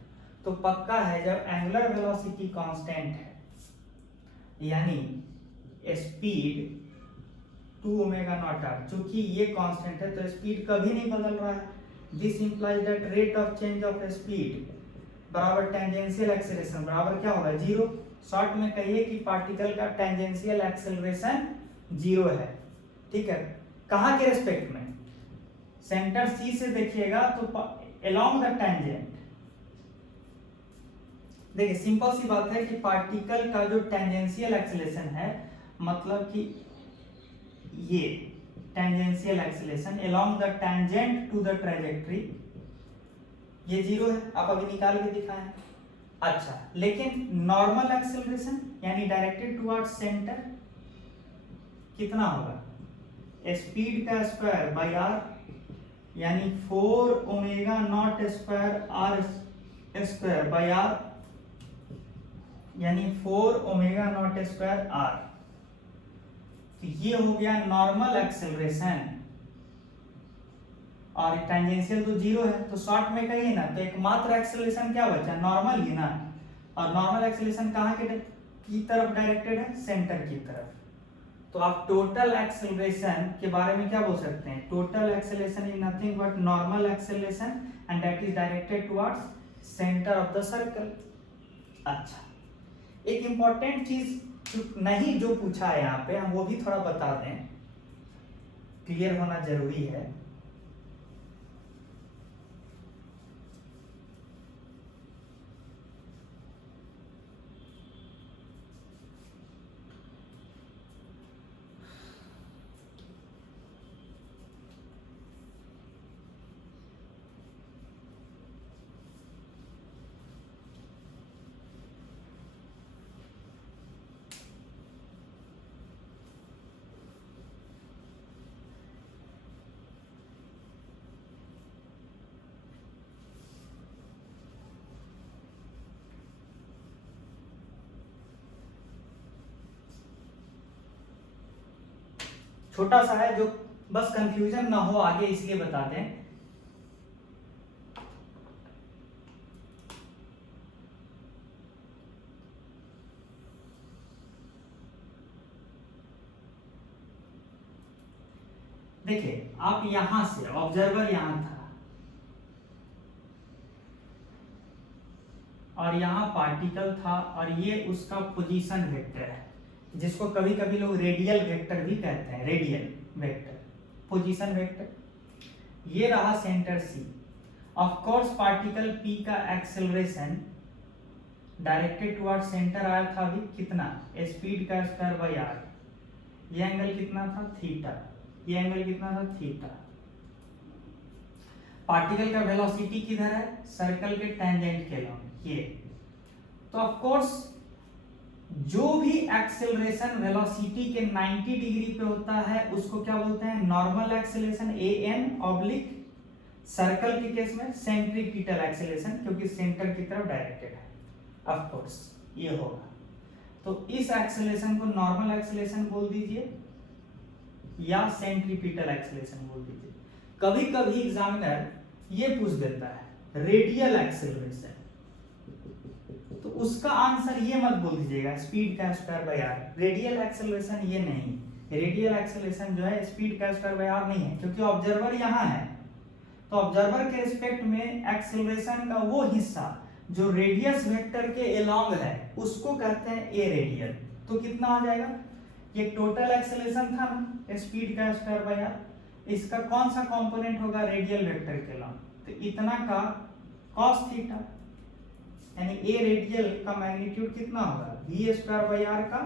तो पक्का है जब एंगुलर वेलोसिटी कांस्टेंट है यानी स्पीड 2 ओमेगा नॉट आर, चूंकि ये कांस्टेंट है तो स्पीड कभी नहीं बदल रहा है। This implies that rate of change of speed बराबर टेंजेंशियल एक्सेलरेशन बराबर क्या होगा 0। शॉर्ट में कहिए कि पार्टिकल का टेंजेंशियल एक्सेलरेशन 0 है, ठीक है। कहाँ के रेस्पेक्ट में, सेंटर सी से देखिएगा तो अलोंग द टेंजेंट। देखिए सिंपल सी बात है कि पार्टिकल का जो टेंजेंशियल एक्सेलरेशन है, मतलब कि ये tangential acceleration along the tangent to the trajectory ये 0 है, आप अभी निकाल के दिखाएं। अच्छा, लेकिन नॉर्मल एक्सेलरेशन यानी डायरेक्टेड टुवर्ड्स सेंटर कितना होगा, स्पीड का स्क्वायर बाय आर यानी 4 omega nought square r square by r यानी 4 ओमेगा नॉट स्क्वायर आर। तो ये हो गया नॉर्मल एक्सेलरेशन और टेंजेंशियल तो 0 है, तो शॉर्ट में कहिए ना तो एकमात्र एक्सेलरेशन क्या बचा, नॉर्मल ही ना। और नॉर्मल एक्सेलरेशन कहाँ की तरफ डायरेक्टेड है, सेंटर की तरफ। तो आप टोटल एक्सेलरेशन के बारे में क्या बोल सकते हैं, total acceleration is nothing but normal acceleration and that is directed towards centre of the circle. अच्छा, एक इंपॉर्टेंट चीज नहीं जो पूछा है यहाँ पे हम वो भी थोड़ा बता दें, क्लियर होना जरूरी है। छोटा सा है जो बस कंफ्यूजन ना हो आगे इसलिए बता दें। देखिए आप यहां से ऑब्जर्वर यहां था और यहां पार्टिकल था और ये उसका पोजीशन वेक्टर है, जिसको कभी कभी लोग रेडियल वेक्टर भी कहते हैं, रेडियल वेक्टर पोजीशन वेक्टर। ये रहा centre c. Of course particle p का एक्सेलरेशन डायरेक्टेड टुवर्ड सेंटर आया था अभी कितना, स्पीड का स्क्वायर बाय आर। ये एंगल कितना था थीटा, ये एंगल कितना था थीटा। पार्टिकल का वेलोसिटी किधर है, सर्कल के टेंजेंट के अलोंग ये। तो ऑफ कोर्स जो भी एक्सेलरेशन वेलोसिटी के 90 डिग्री पे होता है उसको क्या बोलते हैं, normal acceleration A N oblique, circle के केस में सेंट्रीपिटल एक्सेलरेशन क्योंकि सेंटर की तरफ डायरेक्टेड है, ऑफ कोर्स ये होगा। तो इस एक्सेलरेशन को नॉर्मल एक्सेलरेशन बोल दीजिए या सेंट्रीपिटल एक्सेलरेशन बोल दीजिए। कभी कभी एग्जामिनर ये पूछ देता है रेडियल एक्सेलरेशन, तो उसका आंसर ये मत बोल दीजिएगा स्पीड का square by r, radial acceleration ये नहीं। रेडियल एक्सेलरेशन जो है स्पीड का स्क्वायर बाय आर नहीं है, क्योंकि ऑब्जर्वर यहाँ है तो ऑब्जर्वर के रिस्पेक्ट में एक्सेलरेशन का वो हिस्सा जो रेडियस वेक्टर के अलोंग है उसको कहते हैं ए रेडियल। तो कितना हो जाएगा, ये टोटल एक्सेलरेशन था ना स्पीड का स्क्वायर बाय आर, इसका कौन सा कंपोनेंट होगा रेडियल वेक्टर के अलोंग, तो इतना का cos थीटा, यानी ए रेडियल का मैग्नीट्यूड कितना होगा v स्क्वायर बाय आर का,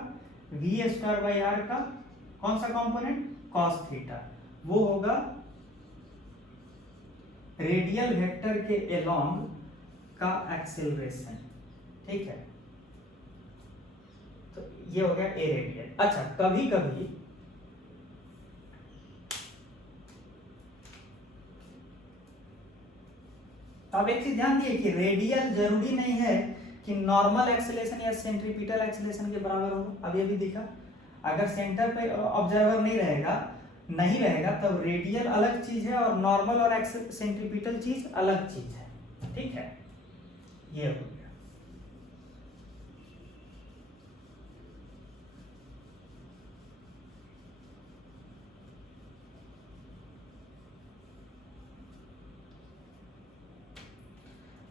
v स्क्वायर बाय आर का कौन सा कंपोनेंट cos थीटा, वो होगा रेडियल वेक्टर के अलोंग का एक्सेलरेशन। ठीक है, तो ये हो गया ए रेडियल। अच्छा, कभी कभी अब एक चीज ध्यान दिए कि रेडियल जरूरी नहीं है कि नॉर्मल एक्सेलरेशन या सेंट्रीपिटल एक्सेलरेशन के बराबर हो। अब ये भी दिखा, अगर सेंटर पे ऑब्जर्वर नहीं रहेगा तब रेडियल अलग चीज है और नॉर्मल और सेंट्रीपिटल चीज अलग चीज है। ठीक है, ये हो गया।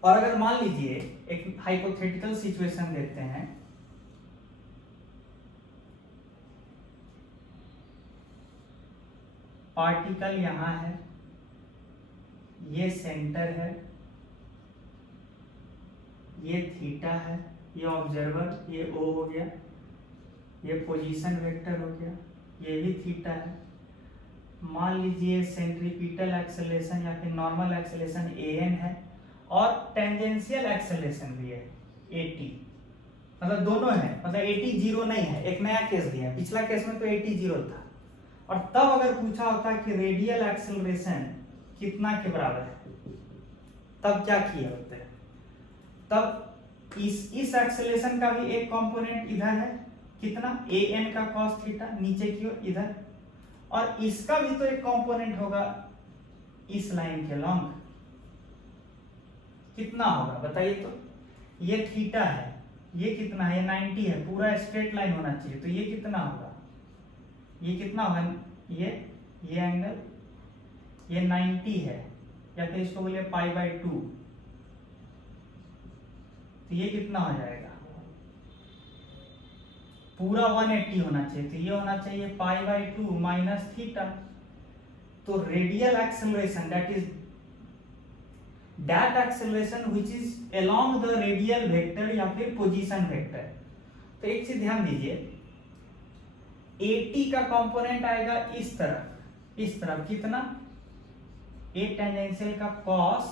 और अगर मान लीजिए एक हाइपोथेटिकल सिचुएशन देखते हैं, पार्टिकल यहां है, ये सेंटर है, ये थीटा है, ये ऑब्जर्वर, ये ओ हो गया, ये पोजीशन वेक्टर हो गया, ये भी थीटा है। मान लीजिए सेंट्रीपिटल एक्सेलरेशन या फिर नॉर्मल एक्सेलरेशन an है और टेंजेंशियल एक्सेलरेशन भी है at, मतलब दोनों है, मतलब at जीरो नहीं है, एक नया केस दिया है, पिछला केस में तो at जीरो था। और तब अगर पूछा होता कि रेडियल एक्सेलरेशन कितना के बराबर है, तब क्या किए होते हैं, तब इस एक्सेलरेशन का भी एक कंपोनेंट इधर है, कितना an का cos थीटा नीचे की ओर इधर, और इसका भी तो एक कंपोनेंट होगा इस लाइन के लॉन्ग, कितना होगा बताइए। तो ये थीटा है, ये कितना है, ये 90 है, पूरा स्ट्रेट लाइन होना चाहिए, तो ये कितना होगा, ये कितना होगा, ये एंगल ये 90 है, या फिर इसको बोलिए π/2, तो ये कितना हो जाएगा, पूरा 180 होना चाहिए, तो ये होना चाहिए π/2 माइनस थीटा। तो radial acceleration that acceleration which is along the radial vector या फिर पोजीशन वेक्टर। तो एक चीज ध्यान दीजिए, at का कंपोनेंट आएगा इस तरफ कितना, a टेंजेंशियल का cos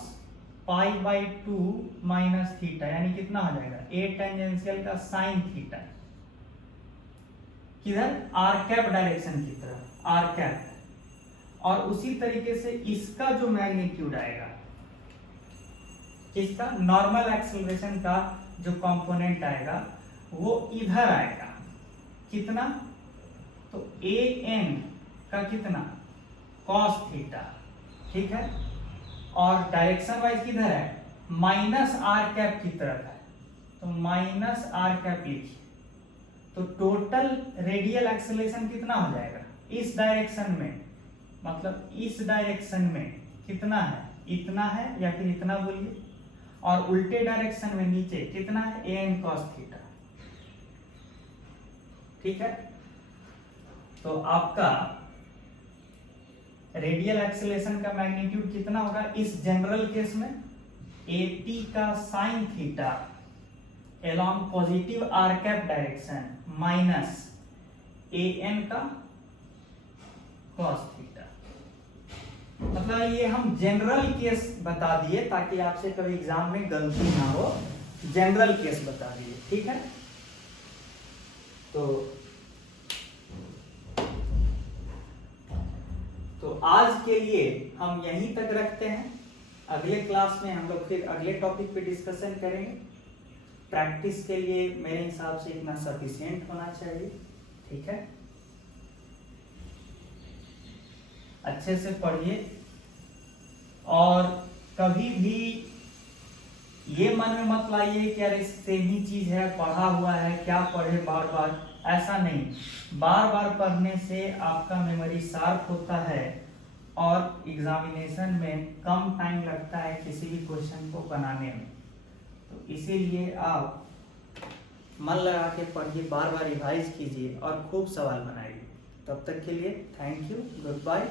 π/2 माइनस थीटा, यानी कितना हो जाएगा a टेंजेंशियल का sin थीटा, किधर r कैप डायरेक्शन की तरफ, r कैप। और उसी तरीके से इसका जो मैग्नीट्यूड आएगा, इसका नॉर्मल एक्सेलरेशन का जो कंपोनेंट आएगा वो इधर आएगा, कितना, तो an का कितना cos थीटा। ठीक है, और डायरेक्शन वाइज किधर है, माइनस r कैप की तरफ है, तो माइनस r कैप लिखिए। तो टोटल रेडियल एक्सेलरेशन कितना हो जाएगा इस डायरेक्शन में, मतलब इस डायरेक्शन में कितना है, इतना है या फिर इतना बोलिए, और उल्टे डायरेक्शन में नीचे कितना है an cos थीटा। ठीक है, तो आपका रेडियल एक्सेलरेशन का मैग्नीट्यूड कितना होगा इस जनरल केस में, at का sin theta along positive r cap direction minus an का cos थीटा। मतलब ये हम जनरल केस बता दिए ताकि आपसे कभी एग्जाम में गलती ना हो, जनरल केस बता दिए। ठीक है, तो आज के लिए हम यहीं तक रखते हैं। अगले क्लास में हम लोग फिर अगले टॉपिक पे डिस्कशन करेंगे। प्रैक्टिस के लिए मेरे हिसाब से इतना सफिशिएंट होना चाहिए। ठीक है, अच्छे से पढ़िए और कभी भी ये मन में मत लाइए कि यार सेम ही चीज है, पढ़ा हुआ है, क्या पढ़े बार बार, ऐसा नहीं। बार बार पढ़ने से आपका मेमोरी शार्प होता है और एग्जामिनेशन में कम टाइम लगता है किसी भी क्वेश्चन को बनाने में, तो इसीलिए आप मन लगा के पढ़िए, बार बार रिवाइज कीजिए और खूब सवाल बनाइए। तब तक के लिए थैंक यू, गुड बाय।